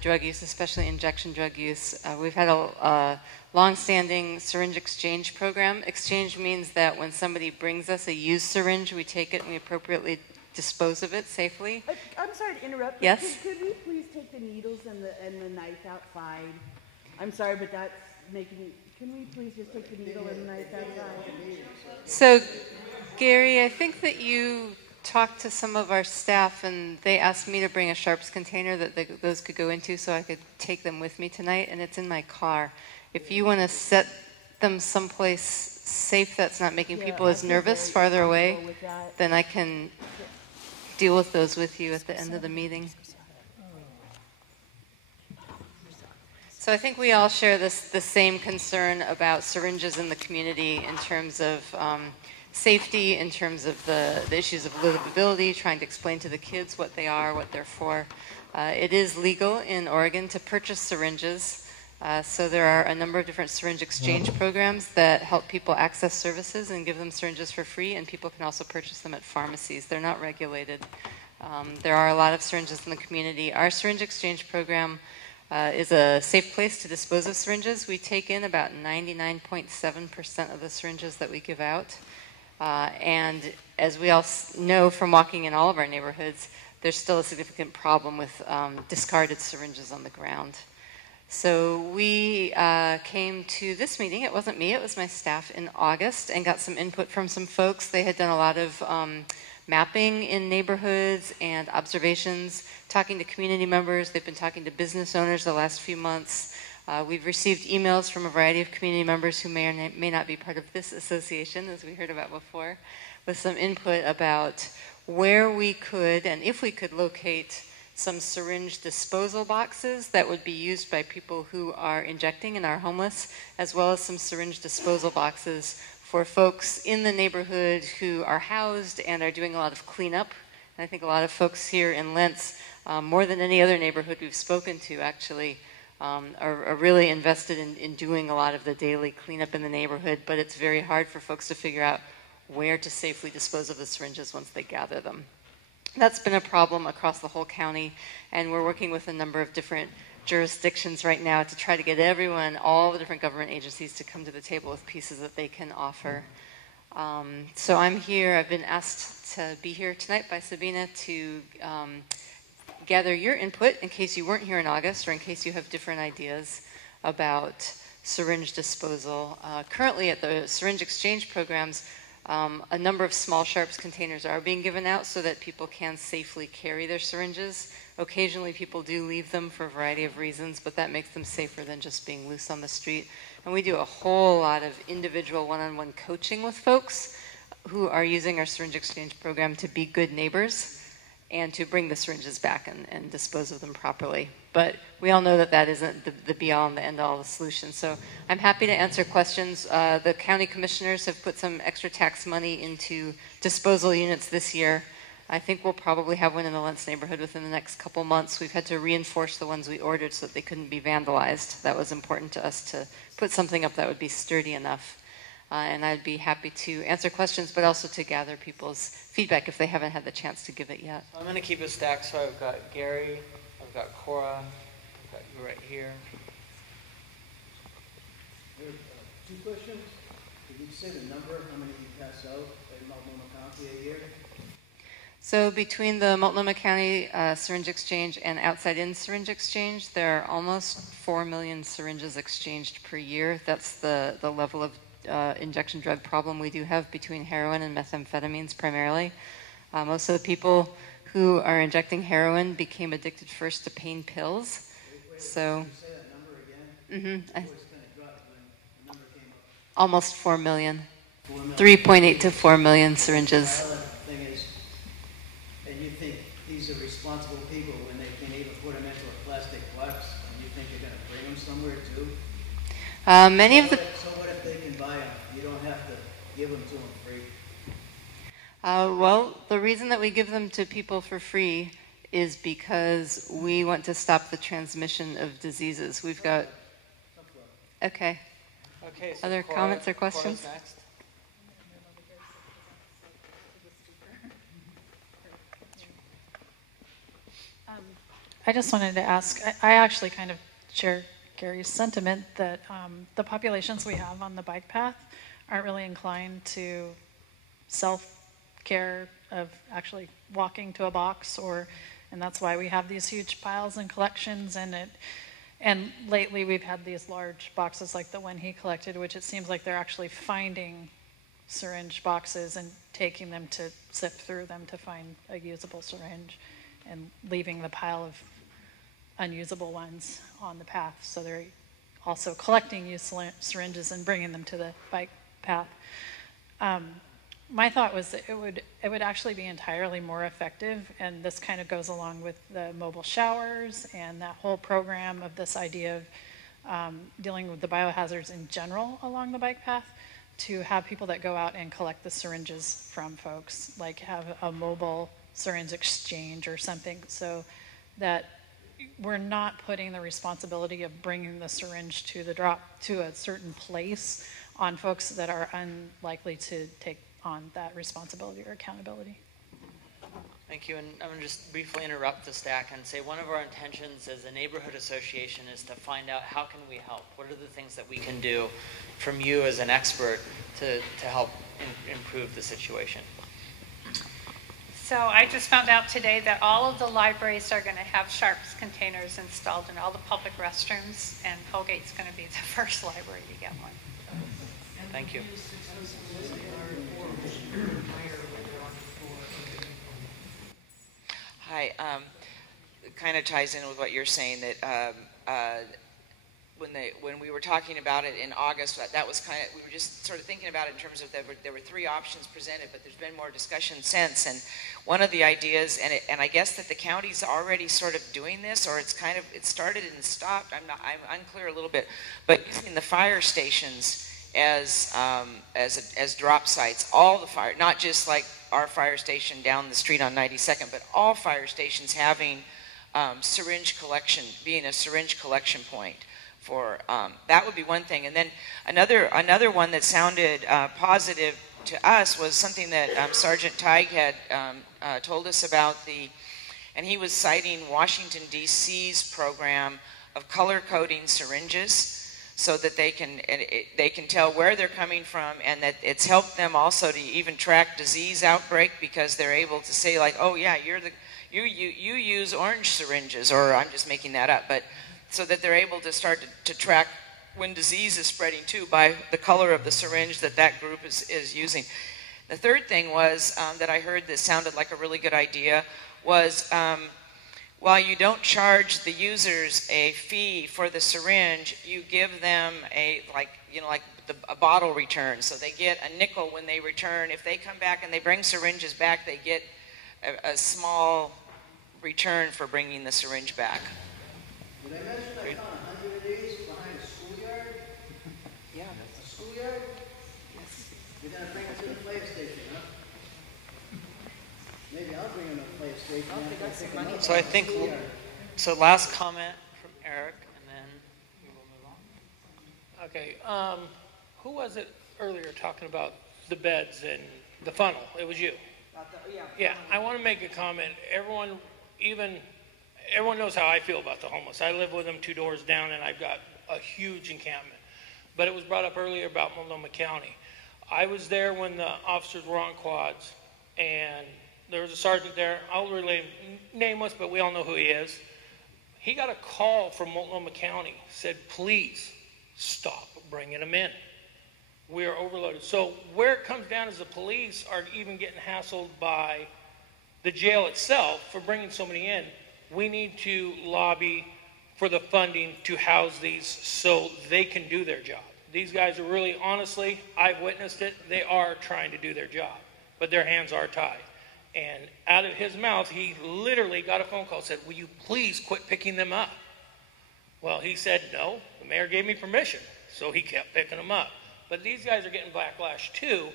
drug use, especially injection drug use. We've had a long-standing syringe exchange program. Exchange means that when somebody brings us a used syringe, we take it and we appropriately dispose of it safely. I'm sorry to interrupt. Yes? Could we please take the needles and the knife outside? I'm sorry, but that's making me... Can we please just take the needle and knife outside? So, Gary, I think that you talked to some of our staff, and they asked me to bring a sharps container that those could go into so I could take them with me tonight, and it's in my car. If you want to set them someplace safe that's not making people as nervous farther away, then I can deal with those with you at the end of the meeting. So I think we all share the same concern about syringes in the community in terms of safety, in terms of the issues of livability, trying to explain to the kids what they are, what they're for. It is legal in Oregon to purchase syringes. So there are a number of different syringe exchange programs that help people access services and give them syringes for free, and people can also purchase them at pharmacies. They're not regulated. There are a lot of syringes in the community. Our syringe exchange program is a safe place to dispose of syringes. We take in about 99.7% of the syringes that we give out. And as we all know from walking in all of our neighborhoods, there's still a significant problem with discarded syringes on the ground. So we came to this meeting. It wasn't me, it was my staff in August, and got some input from some folks. They had done a lot of mapping in neighborhoods and observations, talking to community members. They've been talking to business owners the last few months. We've received emails from a variety of community members who may or may not be part of this association, as we heard about before, with some input about where we could, and if we could, locate some syringe disposal boxes that would be used by people who are injecting and are homeless, as well as some syringe disposal boxes for folks in the neighborhood who are housed and are doing a lot of cleanup. And I think a lot of folks here in Lents, more than any other neighborhood we've spoken to actually, are really invested in doing a lot of the daily cleanup in the neighborhood, but it's very hard for folks to figure out where to safely dispose of the syringes once they gather them. That's been a problem across the whole county, and we're working with a number of different jurisdictions right now to try to get everyone, all the different government agencies, to come to the table with pieces that they can offer. So I'm here. I've been asked to be here tonight by Sabina to gather your input in case you weren't here in August or in case you have different ideas about syringe disposal. Currently at the syringe exchange programs, a number of small sharps containers are being given out so that people can safely carry their syringes. Occasionally people do leave them for a variety of reasons, but that makes them safer than just being loose on the street. And we do a whole lot of individual one-on-one coaching with folks who are using our syringe exchange program to be good neighbors and to bring the syringes back and dispose of them properly. But we all know that that isn't the be-all and the end-all of the solution. So I'm happy to answer questions. The county commissioners have put some extra tax money into disposal units this year. I think we'll probably have one in the Lents neighborhood within the next couple months. We've had to reinforce the ones we ordered so that they couldn't be vandalized. That was important to us, to put something up that would be sturdy enough. And I'd be happy to answer questions, but also to gather people's feedback if they haven't had the chance to give it yet. So I'm going to keep it stacked. So I've got Gary, I've got Cora, I've got you right here. Two questions. Could you say the number, how many you pass out in Multnomah County a year? So between the Multnomah County Syringe Exchange and Outside-In Syringe Exchange, there are almost 4 million syringes exchanged per year. That's the level of injection drug problem we do have between heroin and methamphetamines primarily. Most of the people who are injecting heroin became addicted first to pain pills. So, almost 4 million. 3.8 to 4 million syringes. The thing is, and you think these are responsible people when they can't even put them into a plastic box, and you think you're going to bring them somewhere too? Many of the... So what if they can buy them? You don't have to give them to them free. Well, the reason that we give them to people for free is because we want to stop the transmission of diseases. We've got... Okay. Okay, so other Cora, comments or questions? Cora's next. I just wanted to ask, I actually kind of share Gary's sentiment that the populations we have on the bike path aren't really inclined to self-care of actually walking to a box, and that's why we have these huge piles and collections, and And lately we've had these large boxes like the one he collected, which it seems like they're actually finding syringe boxes and taking them to sift through them to find a usable syringe and leaving the pile of unusable ones on the path. So they're also collecting used syringes and bringing them to the bike path. My thought was that it would actually be entirely more effective, and this kind of goes along with the mobile showers and that whole program of this idea of dealing with the biohazards in general along the bike path, to have people that go out and collect the syringes from folks, like have a mobile syringe exchange or something, so that we're not putting the responsibility of bringing the syringe to the drop to a certain place on folks that are unlikely to take on that responsibility or accountability. Thank you, and I'm going to just briefly interrupt the stack and say one of our intentions as a neighborhood association is to find out how can we help. What are the things that we can do from you as an expert to help improve the situation? So I just found out today that all of the libraries are going to have sharps containers installed in all the public restrooms, and Colgate's going to be the first library to get one. Thank you. Hi, it kind of ties in with what you're saying, that when we were talking about it in August, that was kind of, we were just sort of thinking about it in terms of there were three options presented, but there's been more discussion since. And one of the ideas, and I guess that the county's already sort of doing this, or it started and stopped. I'm unclear a little bit, but using the fire stations as drop sites, all the fire, not just like our fire station down the street on 92nd, but all fire stations having syringe collection, being a syringe collection point. For that would be one thing. And then another one that sounded positive to us was something that Sergeant Teig had told us about, and he was citing Washington D.C.'s program of color coding syringes, so that they can tell where they're coming from, and that it's helped them also to even track disease outbreak, because they're able to say, like, oh yeah, you use orange syringes, or I'm just making that up, but so that they're able to start to track when disease is spreading too by the color of the syringe that group is using. The third thing was that I heard that sounded like a really good idea was, while you don't charge the users a fee for the syringe, you give them a bottle return. So they get a nickel when they return. If they come back and they bring syringes back, they get a small return for bringing the syringe back. Did I mention I found 100 of these behind a schoolyard? Yeah. A schoolyard? Yes. You're going to bring it to the play station, huh? Maybe I'll bring them to the play station. Oh, they got some money. So I think, so last comment from Eric, and then we will move on. Okay, who was it earlier talking about the beds and the funnel? It was you. Yeah, I want to make a comment. Everyone knows how I feel about the homeless. I live with them 2 doors down, and I've got a huge encampment. But it was brought up earlier about Multnomah County. I was there when the officers were on quads, and there was a sergeant there. I'll relay him, nameless, but we all know who he is. He got a call from Multnomah County, said, please stop bringing them in. We are overloaded. So where it comes down is the police are even getting hassled by the jail itself for bringing so many in. We need to lobby for the funding to house these so they can do their job. These guys are really, honestly, I've witnessed it, they are trying to do their job, but their hands are tied. And out of his mouth, he literally got a phone call, said, will you please quit picking them up? Well, he said, no, the mayor gave me permission, so he kept picking them up. But these guys are getting backlash too,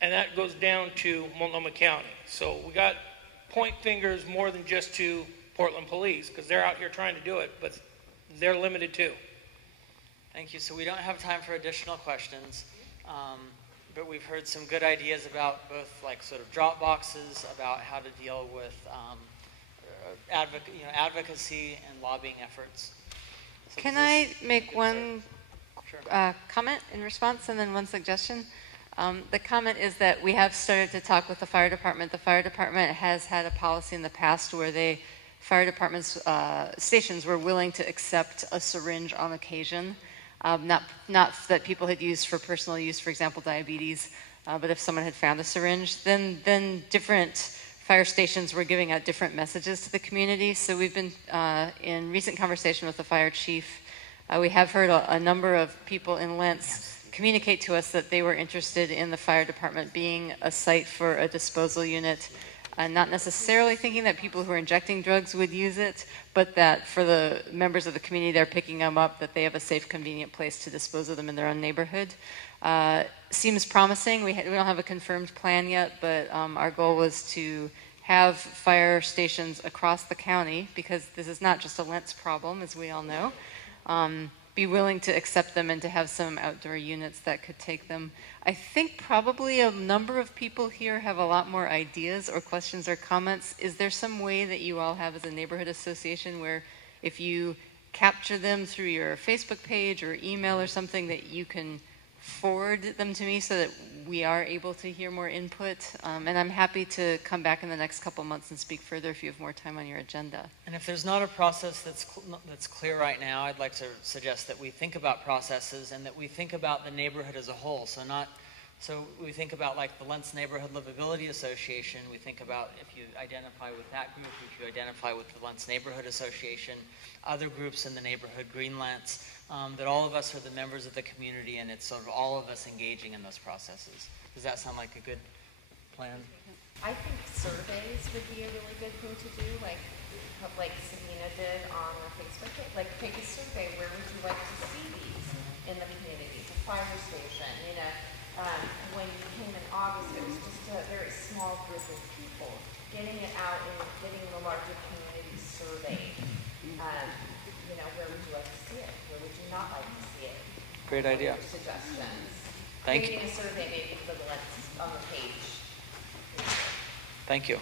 and that goes down to Multnomah County. So we got point fingers more than just to Portland Police, because they're out here trying to do it, but they're limited too. Thank you. So we don't have time for additional questions, but we've heard some good ideas about both like sort of drop boxes, about how to deal with advocacy and lobbying efforts. So Can I make one comment in response and then one suggestion? The comment is that we have started to talk with the fire department. The fire department has had a policy in the past where they fire departments, stations were willing to accept a syringe on occasion. Not that people had used for personal use, for example, diabetes, but if someone had found a syringe, then different fire stations were giving out different messages to the community. So we've been in recent conversation with the fire chief. We have heard a number of people in Lents communicate to us that they were interested in the fire department being a site for a disposal unit, not necessarily thinking that people who are injecting drugs would use it, but that for the members of the community they're picking them up, that they have a safe, convenient place to dispose of them in their own neighborhood. Seems promising. We don't have a confirmed plan yet, but our goal was to have fire stations across the county, because this is not just a Lents problem, as we all know. Be willing to accept them and to have some outdoor units that could take them. I think probably a number of people here have a lot more ideas or questions or comments. Is there some way that you all have as a neighborhood association where if you capture them through your Facebook page or email or something, that you can forward them to me so that we are able to hear more input? And I'm happy to come back in the next couple months and speak further if you have more time on your agenda. And if there's not a process that's clear right now, I'd like to suggest that we think about processes and that we think about the neighborhood as a whole. So we think about like the Lents Neighborhood Livability Association. We think about if you identify with that group, if you identify with the Lents Neighborhood Association, other groups in the neighborhood, Green Lents, that all of us are the members of the community, and it's sort of all of us engaging in those processes. Does that sound like a good plan? I think surveys would be a really good thing to do, like Sabina did on the Facebook page. Like, take a survey. Where would you like to see these in the community? The fire station. When you came in August, it was just a very small group of people getting it out and getting the larger community surveyed. Where would you like to see it? Where would you not like to see it? Great idea. Suggestions. Thank you. Creating a survey maybe for the Lents on the page. Thank you.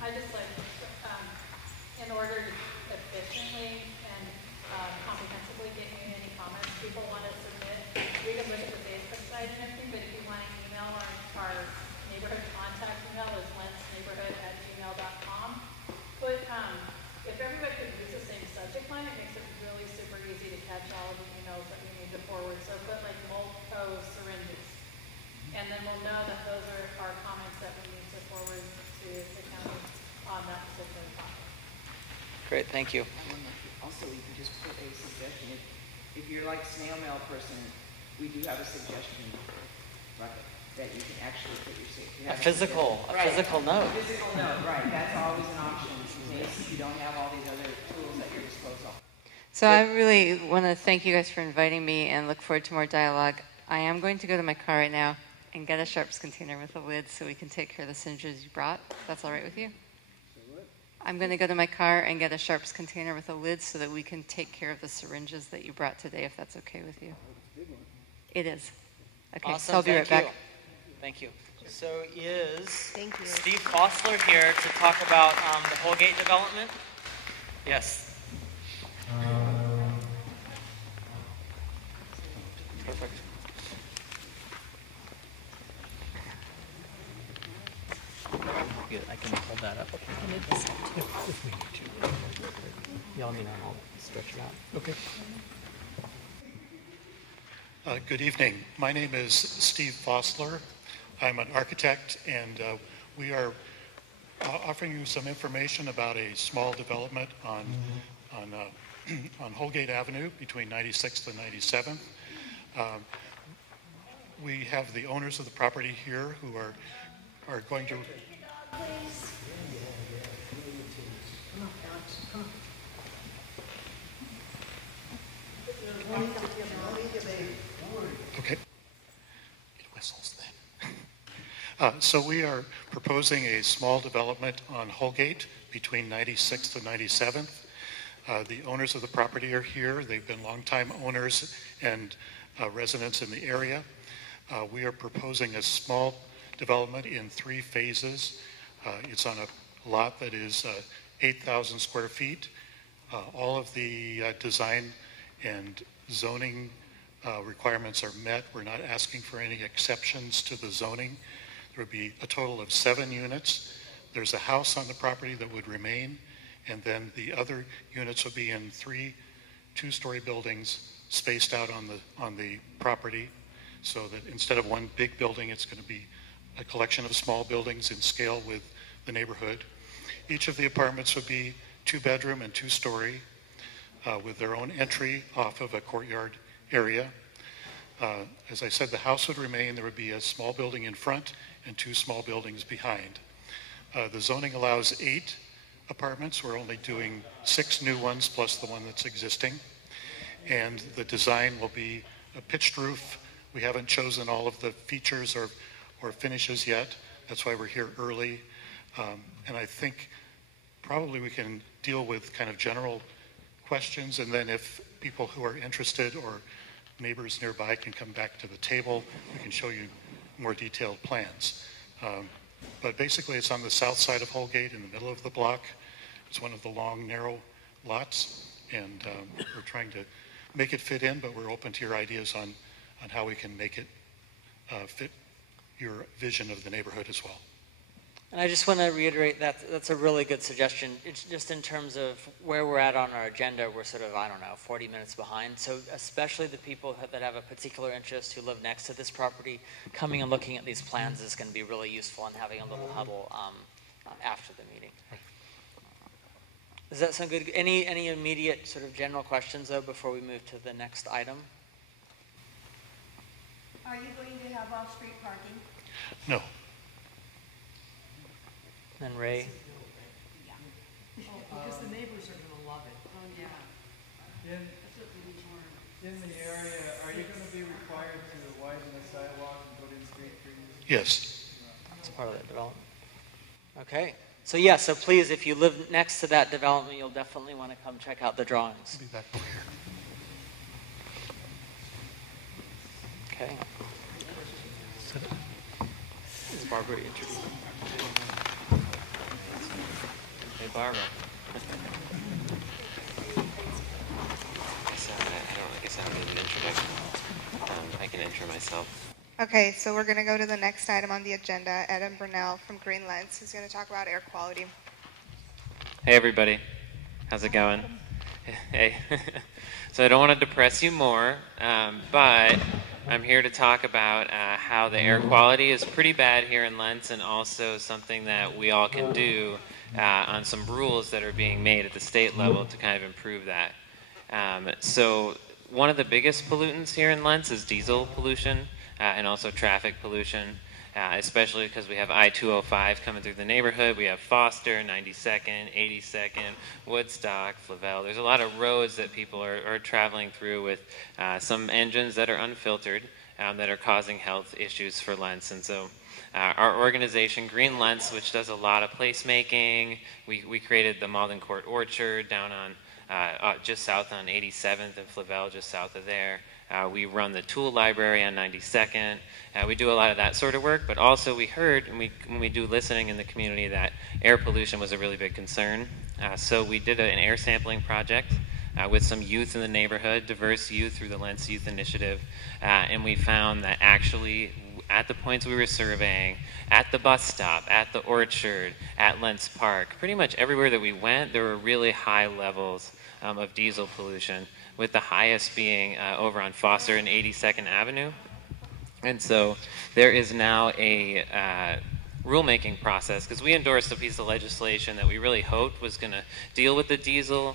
I just like, in order to efficiently and comprehensively get any comments people want to submit, we can look at the Facebook site and everything, but if you want to email our neighborhood contact email is lentsneighborhood@gmail.com. If everybody could use the same subject line, it makes it really super easy to catch all of the emails that we need to forward. So put like Molko syringes. And then we'll know that those are our comments that we need to forward to the county on that particular topic. Great, thank you. Also, you can just put a suggestion. If you're like a snail mail person, we do have a suggestion bucket that you can actually put your A physical note. A physical note, right. That's always an option in case you don't have all these other tools at your disposal. So I really want to thank you guys for inviting me and look forward to more dialogue. I am going to go to my car right now and get a sharps container with a lid so we can take care of the syringes you brought. That's all right with you? I'm going to go to my car and get a sharps container with a lid so that we can take care of the syringes that you brought today, if that's okay with you. It is. Okay, Awesome. so I'll be right back. Thank you. So is Thank you. Steve Fossler here to talk about the Holgate development? Yes. Perfect. Good. I can hold that up. I need this if we need to. Y'all mean I'll stretch it out. Okay. Good evening. My name is Steve Fossler. I'm an architect, and we are offering you some information about a small development on Holgate Avenue between 96th and 97th. We have the owners of the property here who are going to... Okay. It whistles then. So we are proposing a small development on Holgate between 96th and 97th. The owners of the property are here. They've been longtime owners and residents in the area. We are proposing a small development in 3 phases. It's on a lot that is 8,000 square feet. All of the design and zoning requirements are met. We're not asking for any exceptions to the zoning. There would be a total of 7 units. There's a house on the property that would remain, And then the other units will be in 3 two-story buildings spaced out on the property, so that instead of one big building, it's going to be a collection of small buildings in scale with the neighborhood. Each of the apartments would be 2-bedroom and 2-story with their own entry off of a courtyard area. As I said, the house would remain. There would be a small building in front and 2 small buildings behind. The zoning allows 8 apartments. We're only doing 6 new ones plus the one that's existing. And the design will be a pitched roof. We haven't chosen all of the features or finishes yet. That's why we're here early. And I think probably we can deal with kind of general questions, and then if people who are interested or neighbors nearby can come back to the table, we can show you more detailed plans. But basically it's on the south side of Holgate in the middle of the block. It's one of the long, narrow lots, and we're trying to make it fit in, but we're open to your ideas on how we can make it fit your vision of the neighborhood as well. And I just want to reiterate that that's a really good suggestion. It's just in terms of where we're at on our agenda, we're sort of, 40 minutes behind. So especially the people that have a particular interest who live next to this property, coming and looking at these plans is going to be really useful in having a little huddle after the meeting. Does that sound good? Any immediate sort of general questions, though, before we move to the next item? Are you going to have off-street parking? No. And Ray? Yeah. Because the neighbors are going to love it. Oh, yeah. In the area, are you going to be required to widen the sidewalk and put in street trees? Yes. It's part of that development. Okay. So yeah, so please, if you live next to that development, you'll definitely want to come check out the drawings. Be back over here. Okay. Is Barbara interested? Hey, Barbara. I guess I don't need an introduction. I can intro myself. Okay, so we're going to go to the next item on the agenda. Adam Burnell from Green Lents, who's going to talk about air quality. Hey everybody, how's it going? Hey, so I don't want to depress you more, but I'm here to talk about how the air quality is pretty bad here in Lents, and also something that we all can do on some rules that are being made at the state level to kind of improve that. So one of the biggest pollutants here in Lents is diesel pollution. And also traffic pollution, especially because we have I-205 coming through the neighborhood. We have Foster, 92nd, 82nd, Woodstock, Flavel. There's a lot of roads that people are traveling through with some engines that are unfiltered that are causing health issues for Lents. And so our organization, Green Lents, which does a lot of placemaking, we created the Malden Court Orchard down on just south on 87th and Flavel, just south of there. We run the tool library on 92nd. We do a lot of that sort of work, but also we heard, and when we do listening in the community, that air pollution was a really big concern. So we did an air sampling project with some youth in the neighborhood, diverse youth through the Lents Youth Initiative, and we found that actually at the points we were surveying, at the bus stop, at the orchard, at Lents Park, pretty much everywhere that we went, there were really high levels of diesel pollution, with the highest being over on Foster and 82nd Avenue. And so there is now a rulemaking process, because we endorsed a piece of legislation that we really hoped was going to deal with the diesel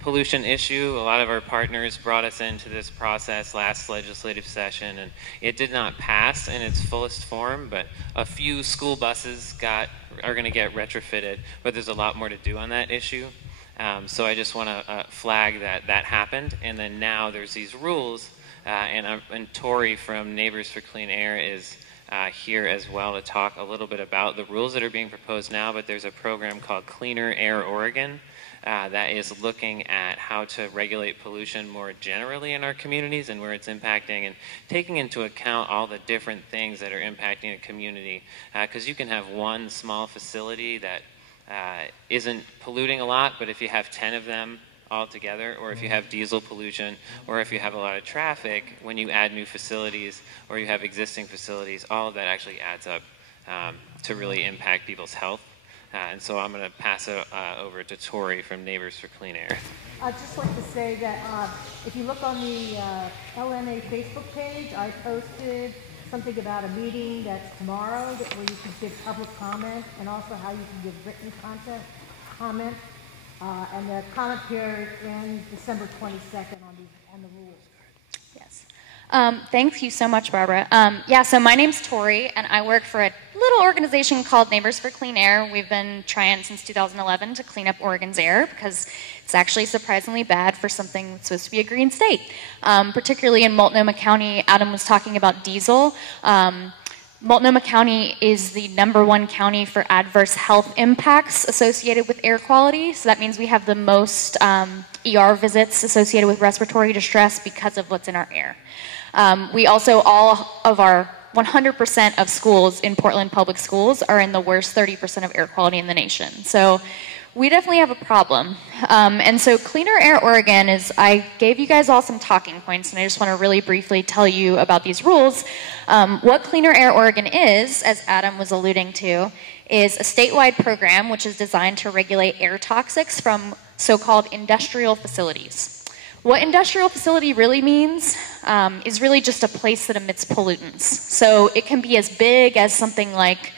pollution issue. A lot of our partners brought us into this process last legislative session, and it did not pass in its fullest form, but a few school buses are going to get retrofitted, but there's a lot more to do on that issue. So I just want to flag that happened, and then now there's these rules, and Tori from Neighbors for Clean Air is here as well to talk a little bit about the rules that are being proposed now, but there's a program called Cleaner Air Oregon that is looking at how to regulate pollution more generally in our communities and where it's impacting, and taking into account all the different things that are impacting a community, because you can have one small facility that isn't polluting a lot, but if you have 10 of them all together, or if you have diesel pollution, or if you have a lot of traffic, when you add new facilities, or you have existing facilities, all of that actually adds up to really impact people's health. And so I'm going to pass it over to Tori from Neighbors for Clean Air. I'd just like to say that if you look on the LNA Facebook page, I posted something about a meeting that's tomorrow where you can give public comment and also how you can give written comment. And the comment period ends December 22nd on the rules. Yes. Thank you so much, Barbara. Yeah, so my name's Tori, and I work for a little organization called Neighbors for Clean Air. We've been trying since 2011 to clean up Oregon's air because it's actually surprisingly bad for something that's supposed to be a green state. Particularly in Multnomah County, Adam was talking about diesel. Multnomah County is the #1 county for adverse health impacts associated with air quality. So that means we have the most ER visits associated with respiratory distress because of what's in our air. We also, all of our 100% of schools in Portland Public Schools are in the worst 30% of air quality in the nation. So we definitely have a problem. And so Cleaner Air Oregon is, I gave you guys all some talking points, and I just want to really briefly tell you about these rules. What Cleaner Air Oregon is, as Adam was alluding to, is a statewide program which is designed to regulate air toxics from so-called industrial facilities. What industrial facility really means is really just a place that emits pollutants. So it can be as big as something like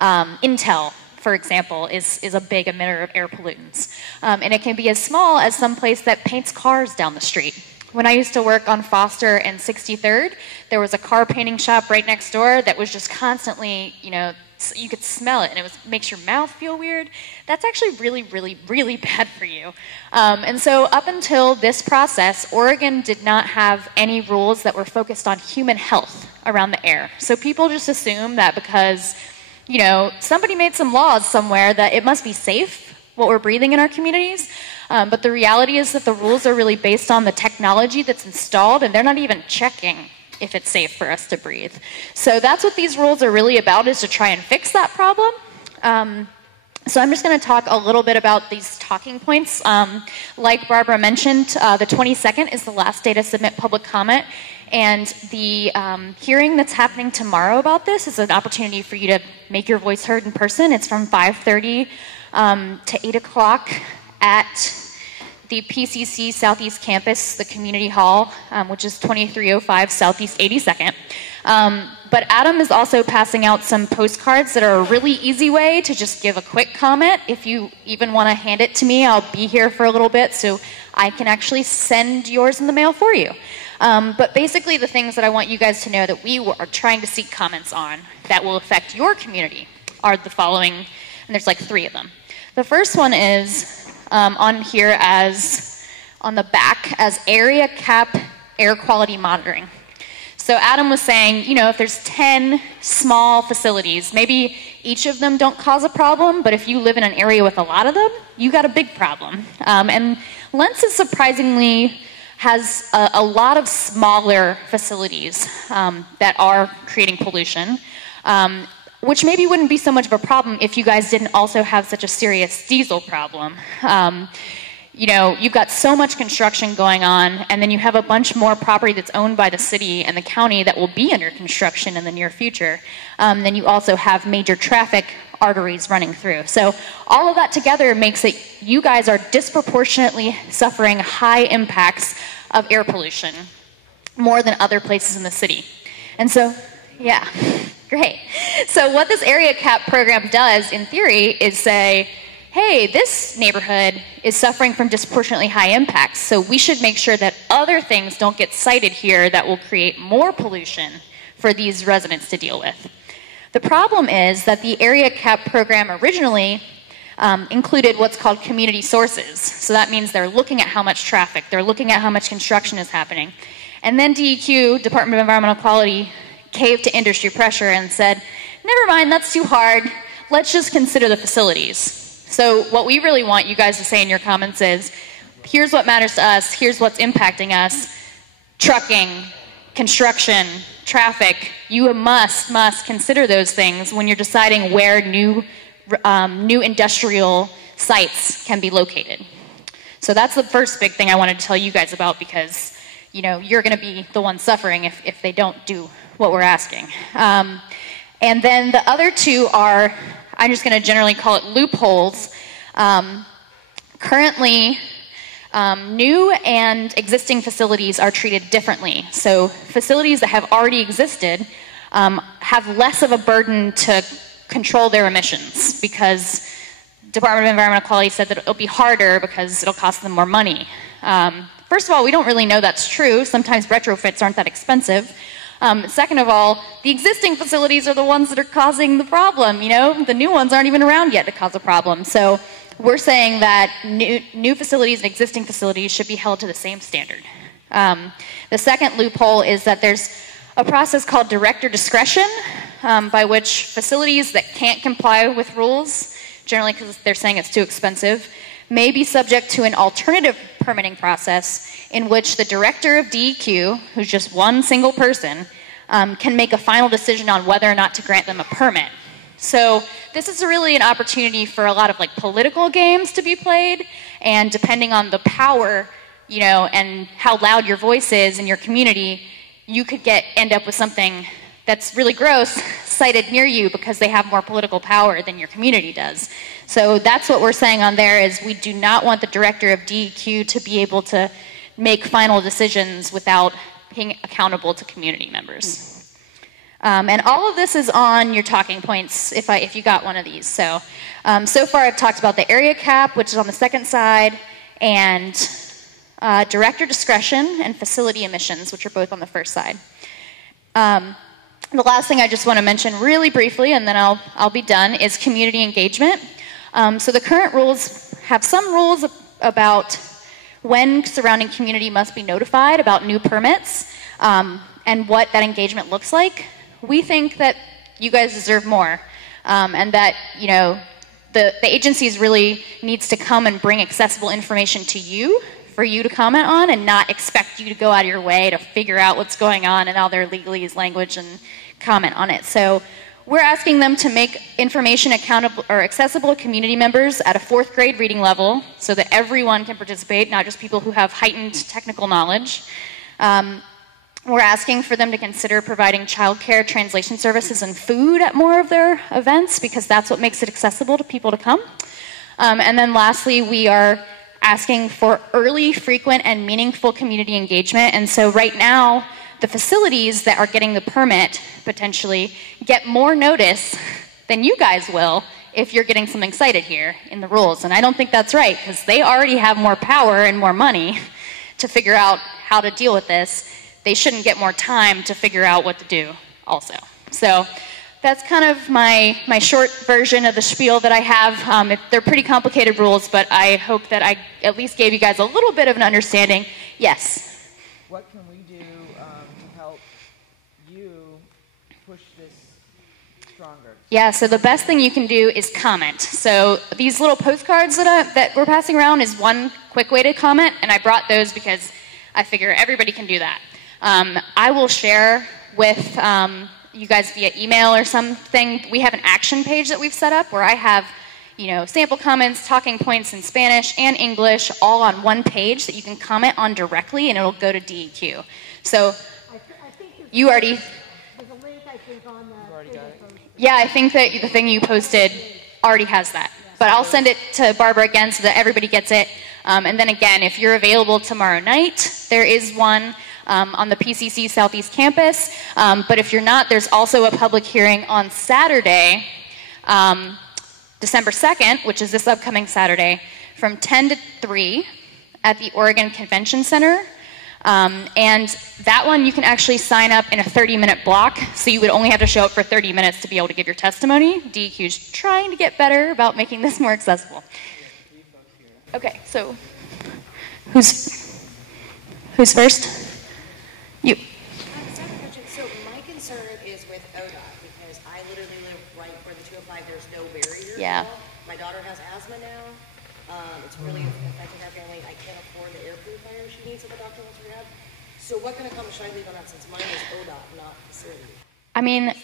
Intel, for example, is a big emitter of air pollutants. And it can be as small as some place that paints cars down the street. When I used to work on Foster and 63rd, there was a car painting shop right next door that was just constantly, you know, you could smell it, and it makes your mouth feel weird. That's actually really, really, really bad for you. And so up until this process, Oregon did not have any rules that were focused on human health around the air. So people just assume that because, you know, somebody made some laws somewhere that it must be safe, what we're breathing in our communities. But the reality is that the rules are really based on the technology that's installed, and they're not even checking if it's safe for us to breathe. So that's what these rules are really about, is to try and fix that problem. So I'm just going to talk a little bit about these talking points. Like Barbara mentioned, the 22nd is the last day to submit public comment. And the hearing that's happening tomorrow about this is an opportunity for you to make your voice heard in person. It's from 5:30 to 8 o'clock at the PCC Southeast Campus, the community hall, which is 2305 Southeast 82nd. But Adam is also passing out some postcards that are a really easy way to just give a quick comment. If you even want to hand it to me, I'll be here for a little bit so I can actually send yours in the mail for you. But basically the things that I want you guys to know that we are trying to seek comments on that will affect your community are the following, and there's like 3 of them. The first one is on here as, on the back, as area cap air quality monitoring. So Adam was saying, you know, if there's 10 small facilities, maybe each of them don't cause a problem, but if you live in an area with a lot of them, you got a big problem. And Lents is surprisingly has a lot of smaller facilities that are creating pollution, which maybe wouldn't be so much of a problem if you guys didn't also have such a serious diesel problem. You know, you've got so much construction going on, and then you have a bunch more property that's owned by the city and the county that will be under construction in the near future. Then you also have major traffic arteries running through. So all of that together makes it, you guys are disproportionately suffering high impacts of air pollution, more than other places in the city. And so, yeah, great. So what this area cap program does, in theory, is say, hey, this neighborhood is suffering from disproportionately high impacts, so we should make sure that other things don't get cited here that will create more pollution for these residents to deal with. The problem is that the area cap program originally included what's called community sources. So that means they're looking at how much traffic, they're looking at how much construction is happening. And then DEQ, Department of Environmental Quality, caved to industry pressure and said, never mind, that's too hard, let's just consider the facilities. So what we really want you guys to say in your comments is, here's what matters to us, here's what's impacting us, trucking, construction, traffic. You must consider those things when you're deciding where new industrial sites can be located. So that's the first big thing I wanted to tell you guys about, because you know, you're going to be the one suffering if they don't do what we're asking. And then the other 2 are I'm just going to generally call it loopholes. Currently, new and existing facilities are treated differently. So facilities that have already existed have less of a burden to control their emissions because Department of Environmental Quality said that it'll be harder because it'll cost them more money. First of all, we don't really know that's true. Sometimes retrofits aren't that expensive. Second of all, the existing facilities are the ones that are causing the problem, you know? The new ones aren't even around yet to cause a problem. So we're saying that new facilities and existing facilities should be held to the same standard. The second loophole is that there's a process called director discretion, by which facilities that can't comply with rules, generally because they're saying it's too expensive, may be subject to an alternative permitting process in which the director of DEQ, who's just one single person, can make a final decision on whether or not to grant them a permit. So this is really an opportunity for a lot of like political games to be played, and depending on the power, you know, and how loud your voice is in your community, you could end up with something that's really gross cited near you because they have more political power than your community does. So that's what we're saying on there is we do not want the director of DEQ to be able to make final decisions without being accountable to community members. And all of this is on your talking points if you got one of these. So, so far I've talked about the area cap, which is on the second side, and director discretion and facility emissions, which are both on the first side. The last thing I just want to mention really briefly, and then I'll be done, is community engagement. So the current rules have some rules about when surrounding community must be notified about new permits, and what that engagement looks like. We think that you guys deserve more, and that, you know, the agencies really needs to come and bring accessible information to you for you to comment on, and not expect you to go out of your way to figure out what's going on and all their legalese language and comment on it. So we're asking them to make information accountable or accessible to community members at a 4th grade reading level so that everyone can participate, not just people who have heightened technical knowledge. We're asking for them to consider providing childcare, translation services, and food at more of their events because that's what makes it accessible to people to come. And then lastly, we are asking for early, frequent, and meaningful community engagement. And so right now, the facilities that are getting the permit potentially get more notice than you guys will if you're getting something cited here in the rules. And I don't think that's right because they already have more power and more money to figure out how to deal with this. They shouldn't get more time to figure out what to do also. So that's kind of my short version of the spiel that I have. They're pretty complicated rules, but I hope that I at least gave you guys a little bit of an understanding. Yes? What can we do to help you push this stronger? Yeah, so the best thing you can do is comment. So these little postcards that we're passing around is one quick way to comment, and I brought those because I figure everybody can do that. I will share with you guys via email or something. We have an action page that we've set up where I have, you know, sample comments, talking points in Spanish and English all on one page that you can comment on directly, and it'll go to DEQ. So you already... There's a link, I think, on the... Yeah, I think that the thing you posted already has that. But I'll send it to Barbara again so that everybody gets it. And then again, if you're available tomorrow night, there is one on the PCC Southeast Campus. But if you're not, there's also a public hearing on Saturday, December 2nd, which is this upcoming Saturday, from 10 to 3 at the Oregon Convention Center. And that one you can actually sign up in a 30-minute block, so you would only have to show up for 30 minutes to be able to give your testimony. DEQ's trying to get better about making this more accessible. Okay, so who's first? You. So my concern is with ODOT because I literally live right where the 205. There's no barrier. Yeah. My daughter has asthma now. It's really affecting our family. I can't afford the air purifier she needs at the doctor wants to rehab. So what kind of comment should I leave on that since mine is ODOT, not facility? I mean,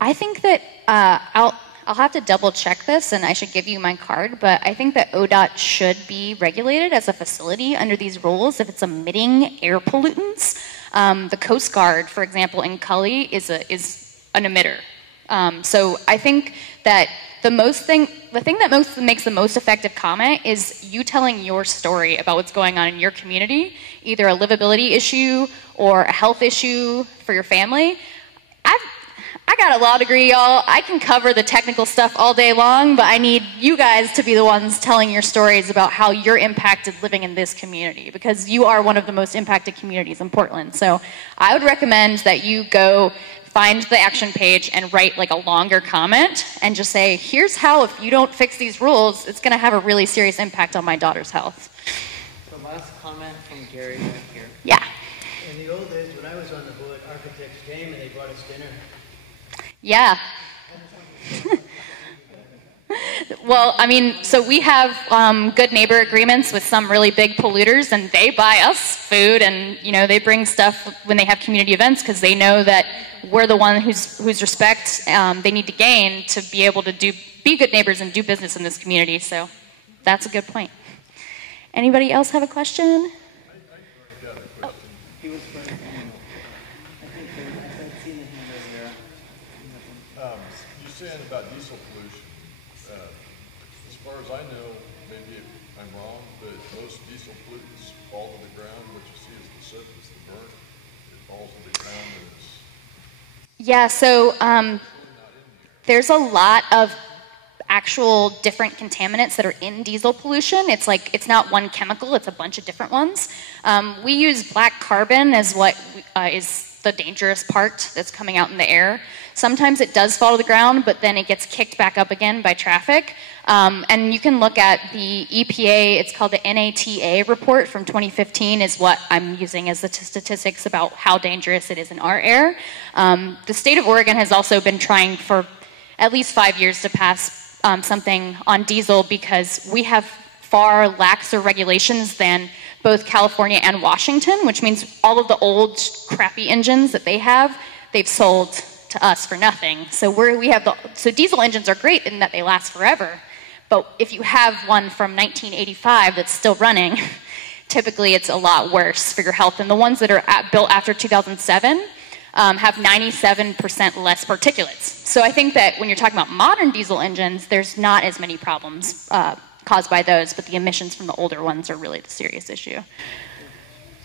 I think that I'll have to double check this, and I should give you my card, but I think that ODOT should be regulated as a facility under these rules if it's emitting air pollutants. The Coast Guard, for example, in Cully is an emitter, So I think that the thing that makes the most effective comment is you telling your story about what's going on in your community, either a livability issue or a health issue for your family. I got a law degree, y'all. I can cover the technical stuff all day long, but I need you guys to be the ones telling your stories about how you're impacted living in this community, because you are one of the most impacted communities in Portland. So I would recommend that you go find the action page and write like a longer comment and just say, here's how if you don't fix these rules, it's going to have a really serious impact on my daughter's health. The last comment from Gary right here. Yeah. In the old days, when I was on the board, architects came and they brought us dinner. Yeah. Well, I mean, so we have good neighbor agreements with some really big polluters, and they buy us food, and they bring stuff when they have community events because they know that we're the one whose respect they need to gain to be able to be good neighbors and do business in this community. So that's a good point. Anybody else have a question? I got a question. He was first. You're saying about diesel pollution. As far as I know, maybe I'm wrong, but most diesel pollutants fall to the ground. What you see is the surface, the burn. It falls to the ground and it's... Yeah, so there's a lot of actual different contaminants that are in diesel pollution. It's not one chemical, it's a bunch of different ones. We use black carbon as what is the dangerous part that's coming out in the air. Sometimes it does fall to the ground, but then it gets kicked back up again by traffic. And you can look at the EPA, it's called the NATA report from 2015 is what I'm using as the statistics about how dangerous it is in our air. The state of Oregon has also been trying for at least 5 years to pass something on diesel because we have far laxer regulations than both California and Washington, which means all of the old crappy engines that they have, they've sold to us for nothing. So so diesel engines are great in that they last forever, but if you have one from 1985 that's still running, typically it's a lot worse for your health. And the ones that are built after 2007 have 97% less particulates. So I think that when you're talking about modern diesel engines, there's not as many problems caused by those, but the emissions from the older ones are really the serious issue.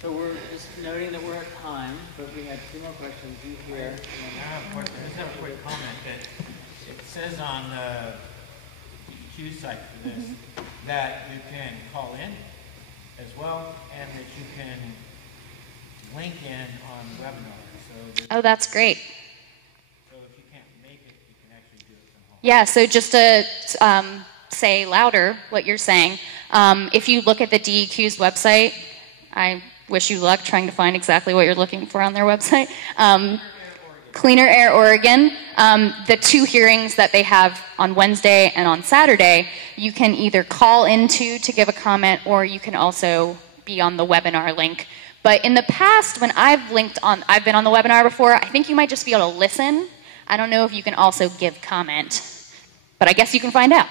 So we're just noting that we're at time, but we had 2 more questions. You here? I just have a quick comment that it says on the DEQ site for this that you can call in as well, and that you can link in on webinars. So that's great. So if you can't make it, you can actually do it from home. Yeah, so just to say louder what you're saying, if you look at the DEQ's website, I wish you luck trying to find exactly what you're looking for on their website. Cleaner Air Oregon, the 2 hearings that they have on Wednesday and on Saturday, you can either call into to give a comment, or you can also be on the webinar link. But in the past, when I've been on the webinar before, I think you might just be able to listen. I don't know if you can also give comment, but I guess you can find out.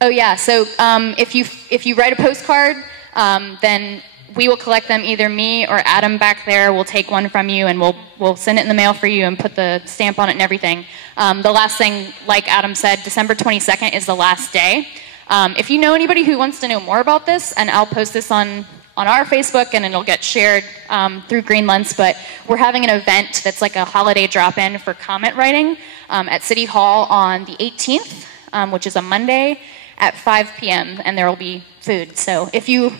Oh yeah, so if you write a postcard, then we will collect them. Either me or Adam back there will take one from you, and we'll send it in the mail for you and put the stamp on it and everything. The last thing, like Adam said, December 22nd is the last day. If you know anybody who wants to know more about this, and I'll post this on our Facebook, and it'll get shared through Green Lents, but we're having an event that's like a holiday drop-in for comment writing at City Hall on the 18th, which is a Monday, at 5 p.m., and there will be food. So if you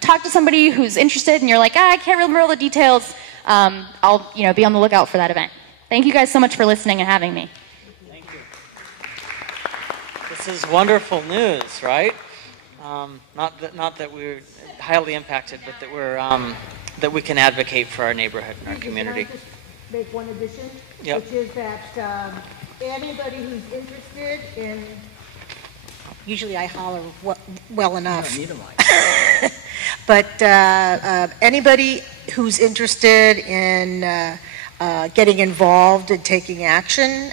talk to somebody who's interested and you're like, I can't remember all the details, I'll be on the lookout for that event. Thank you guys so much for listening and having me. Thank you. This is wonderful news, right? Not that we're highly impacted, but that we're that we can advocate for our neighborhood and our community. Can I just make one addition? Yep. Which is that anybody who's interested in, usually I holler well enough. You don't need a mic. But anybody who's interested in getting involved and taking action,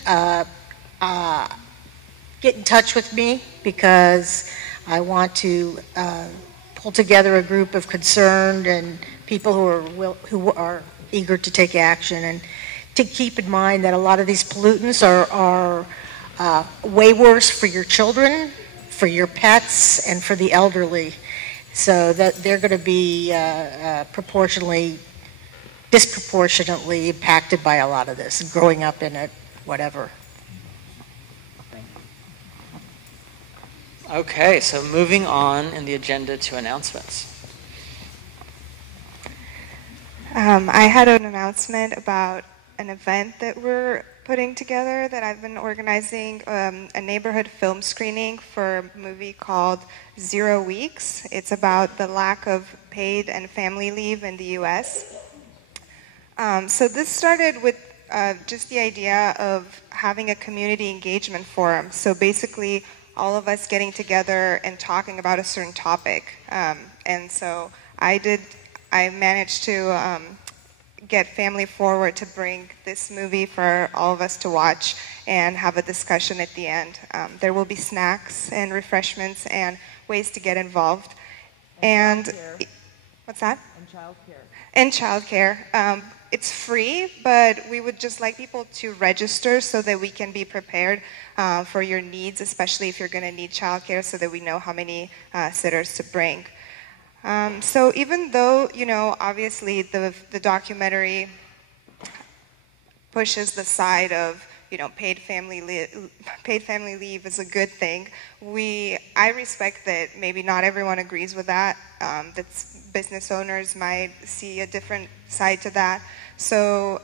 get in touch with me, because I want to pull together a group of concerned and people who are eager to take action, and to keep in mind that a lot of these pollutants are way worse for your children, for your pets, and for the elderly. So that they're going to be disproportionately impacted by a lot of this, growing up in it, whatever. Okay, so moving on in the agenda to announcements. I had an announcement about an event that we're putting together that I've been organizing, a neighborhood film screening for a movie called 0 Weeks. It's about the lack of paid and family leave in the U.S. So this started with just the idea of having a community engagement forum. So basically, all of us getting together and talking about a certain topic. And so I managed to get Family Forward to bring this movie for all of us to watch and have a discussion at the end. There will be snacks and refreshments and ways to get involved. And what's that? And childcare. It's free, but we would just like people to register so that we can be prepared for your needs, especially if you're going to need childcare, so that we know how many sitters to bring. So even though, obviously the documentary pushes the side of, paid family leave is a good thing, I respect that maybe not everyone agrees with that. That business owners might see a different side to that. So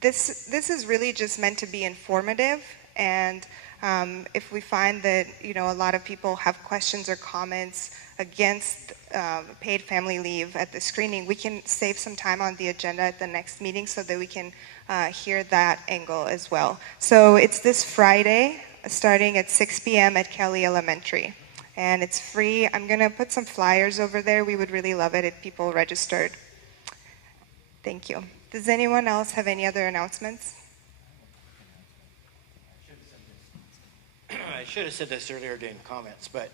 this is really just meant to be informative, and if we find that, a lot of people have questions or comments against paid family leave at the screening, we can save some time on the agenda at the next meeting so that we can hear that angle as well. So it's this Friday, starting at 6 p.m. at Kelly Elementary. And it's free. I'm going to put some flyers over there. We would really love it if people registered. Thank you. Does anyone else have any other announcements? I should have said this earlier during the comments, but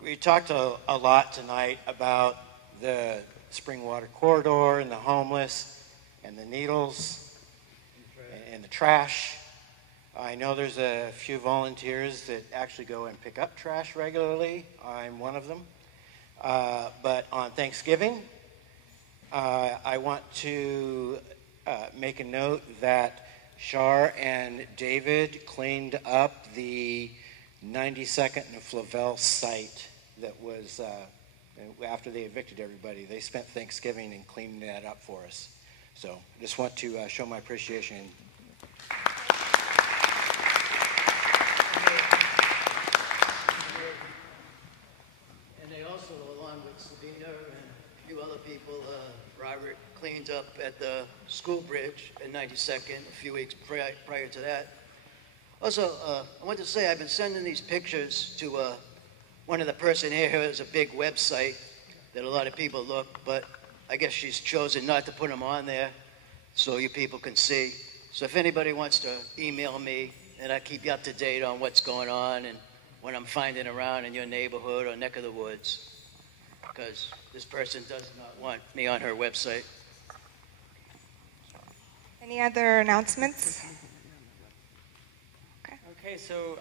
we talked a lot tonight about the spring water corridor and the homeless and the needles and the trash. I know there's a few volunteers that actually go and pick up trash regularly. I'm one of them. But on Thanksgiving, I want to make a note that Shar and David cleaned up the 92nd and Flavel site that was, after they evicted everybody, they spent Thanksgiving and cleaning that up for us. So I just want to show my appreciation. And they also, along with Sabina and a few other people, Robert cleaned up at the school bridge at 92nd a few weeks prior to that. Also, I want to say I've been sending these pictures to one of the person here who has a big website that a lot of people look, but I guess she's chosen not to put them on there so you people can see. So if anybody wants to email me, and I keep you up to date on what's going on and what I'm finding around in your neighborhood or neck of the woods, because this person does not want me on her website. Any other announcements? Okay, so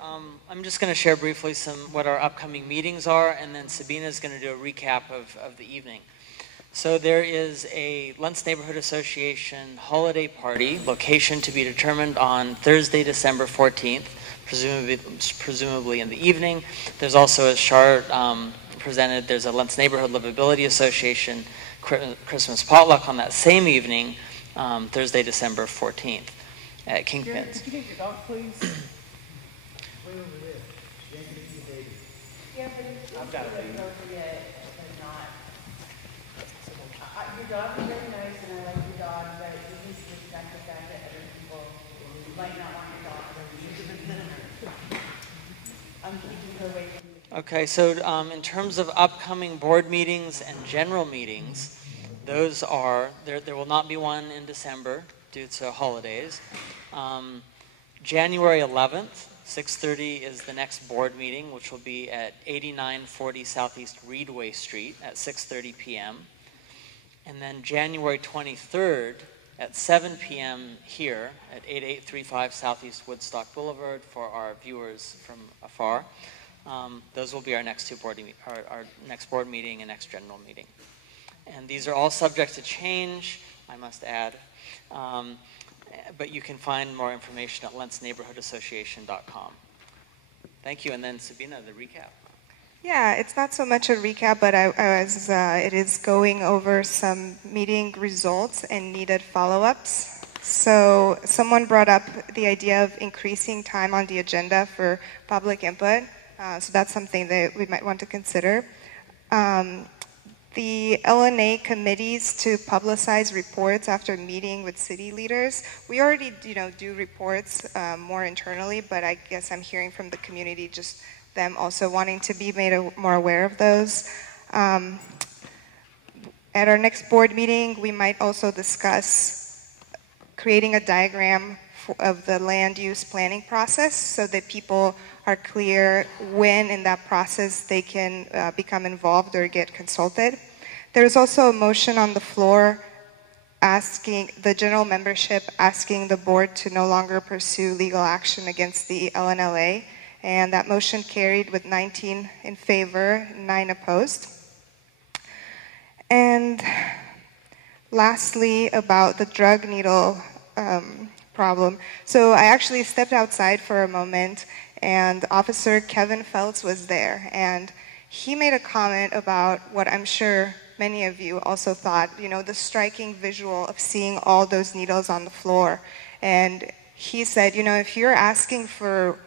I'm just going to share briefly what our upcoming meetings are, and then Sabina's going to do a recap of the evening. So there is a Lents Neighborhood Association holiday party, location to be determined on Thursday, December 14th, presumably in the evening. There's also, as Shar presented, there's a Lents Neighborhood Livability Association Christmas potluck on that same evening, Thursday, December 14th at Kingpin's. Could you get your dog, please? Yeah, but it's I've got a baby. appropriate and not. Your dog is very nice, and I like your dog, but you need to respect the fact that other people might not want your dog. I'm keeping her away from you. Okay, so in terms of upcoming board meetings and general meetings, those are, there will not be one in December due to holidays. January 11th 6:30 is the next board meeting, which will be at 8940 Southeast Reedway Street at 6:30 p.m. And then January 23rd at 7 p.m. here at 8835 Southeast Woodstock Boulevard for our viewers from afar. Those will be our next our next board meeting and next general meeting. And these are all subject to change, I must add. But you can find more information at lentsneighborhoodassociation.com. Thank you, and then Sabina, the recap. Yeah, it's not so much a recap, but it is going over some meeting results and needed follow-ups. So someone brought up the idea of increasing time on the agenda for public input. So that's something that we might want to consider. The LNA committees to publicize reports after meeting with city leaders. We already, do reports more internally, but I guess I'm hearing from the community just them also wanting to be made more aware of those. At our next board meeting, we might also discuss creating a diagram of the land use planning process so that people are clear when in that process they can become involved or get consulted. There's also a motion on the floor asking the general membership, asking the board to no longer pursue legal action against the LNLA, and that motion carried with 19 in favor, 9 opposed. And lastly, about the drug needle problem. So I actually stepped outside for a moment, and Officer Kevin Feltz was there, and he made a comment about what I'm sure many of you also thought, the striking visual of seeing all those needles on the floor. And he said, if you're asking for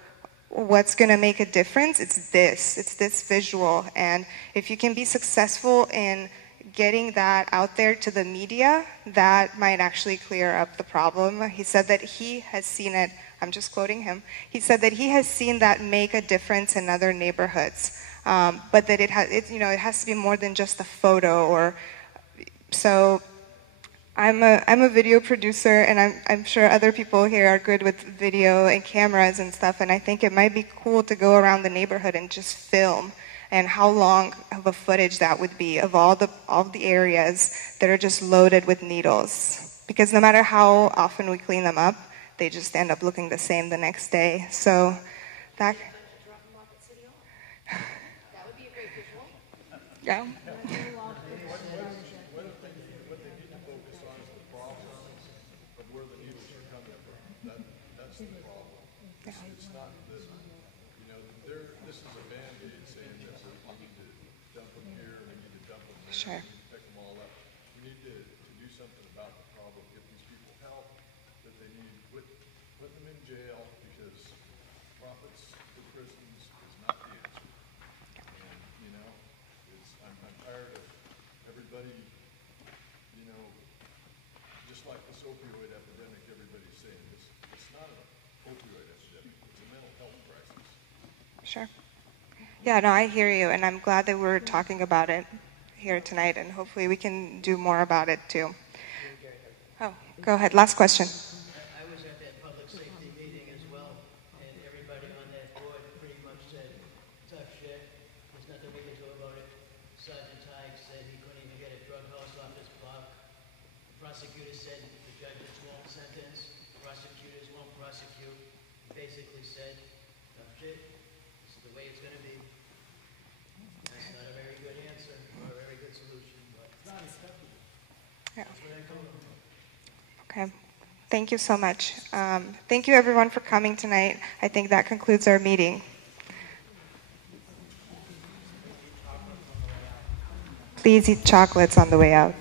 what's going to make a difference, it's this visual. And if you can be successful in getting that out there to the media, that might actually clear up the problem. He said that he has seen it, I'm just quoting him, he said that he has seen that make a difference in other neighborhoods. But that it has to be more than just a photo. So I'm a video producer, and I'm sure other people here are good with video and cameras and stuff, and I think it might be cool to go around the neighborhood and just film, and how long of a footage that would be of all the areas that are just loaded with needles. Because no matter how often we clean them up, they just end up looking the same the next day. So that... Yeah. What they need to focus on is the problem of where the needles are coming from. That's the problem. It's not this is a Band-Aid saying that we need to dump them here, we need to dump them there, sure. we need to pick them all up. We need to do something about the problem, give these people help that they need, put them in jail, because profits for prisons is not the answer. And, I'm tired of everybody, just like this opioid epidemic, everybody's saying it's not an opioid epidemic, it's a mental health crisis. Sure. Yeah, no, I hear you, and I'm glad that we're talking about it here tonight, and hopefully we can do more about it too. Oh, go ahead. Last question. I was at that public safety meeting as well, and everybody on that board pretty much said, tough shit, there's nothing we can do about it. Sergeant Tighe said he couldn't even get a drug house off his block. The prosecutor said the judges won't sentence, prosecutors won't prosecute. He basically said, tough shit, this is the way it's going to be. That's not a very good answer or a very good solution, but it's not acceptable. Yeah. That's what I told him. Okay. Thank you so much. Thank you everyone for coming tonight. I think that concludes our meeting. Please eat chocolates on the way out.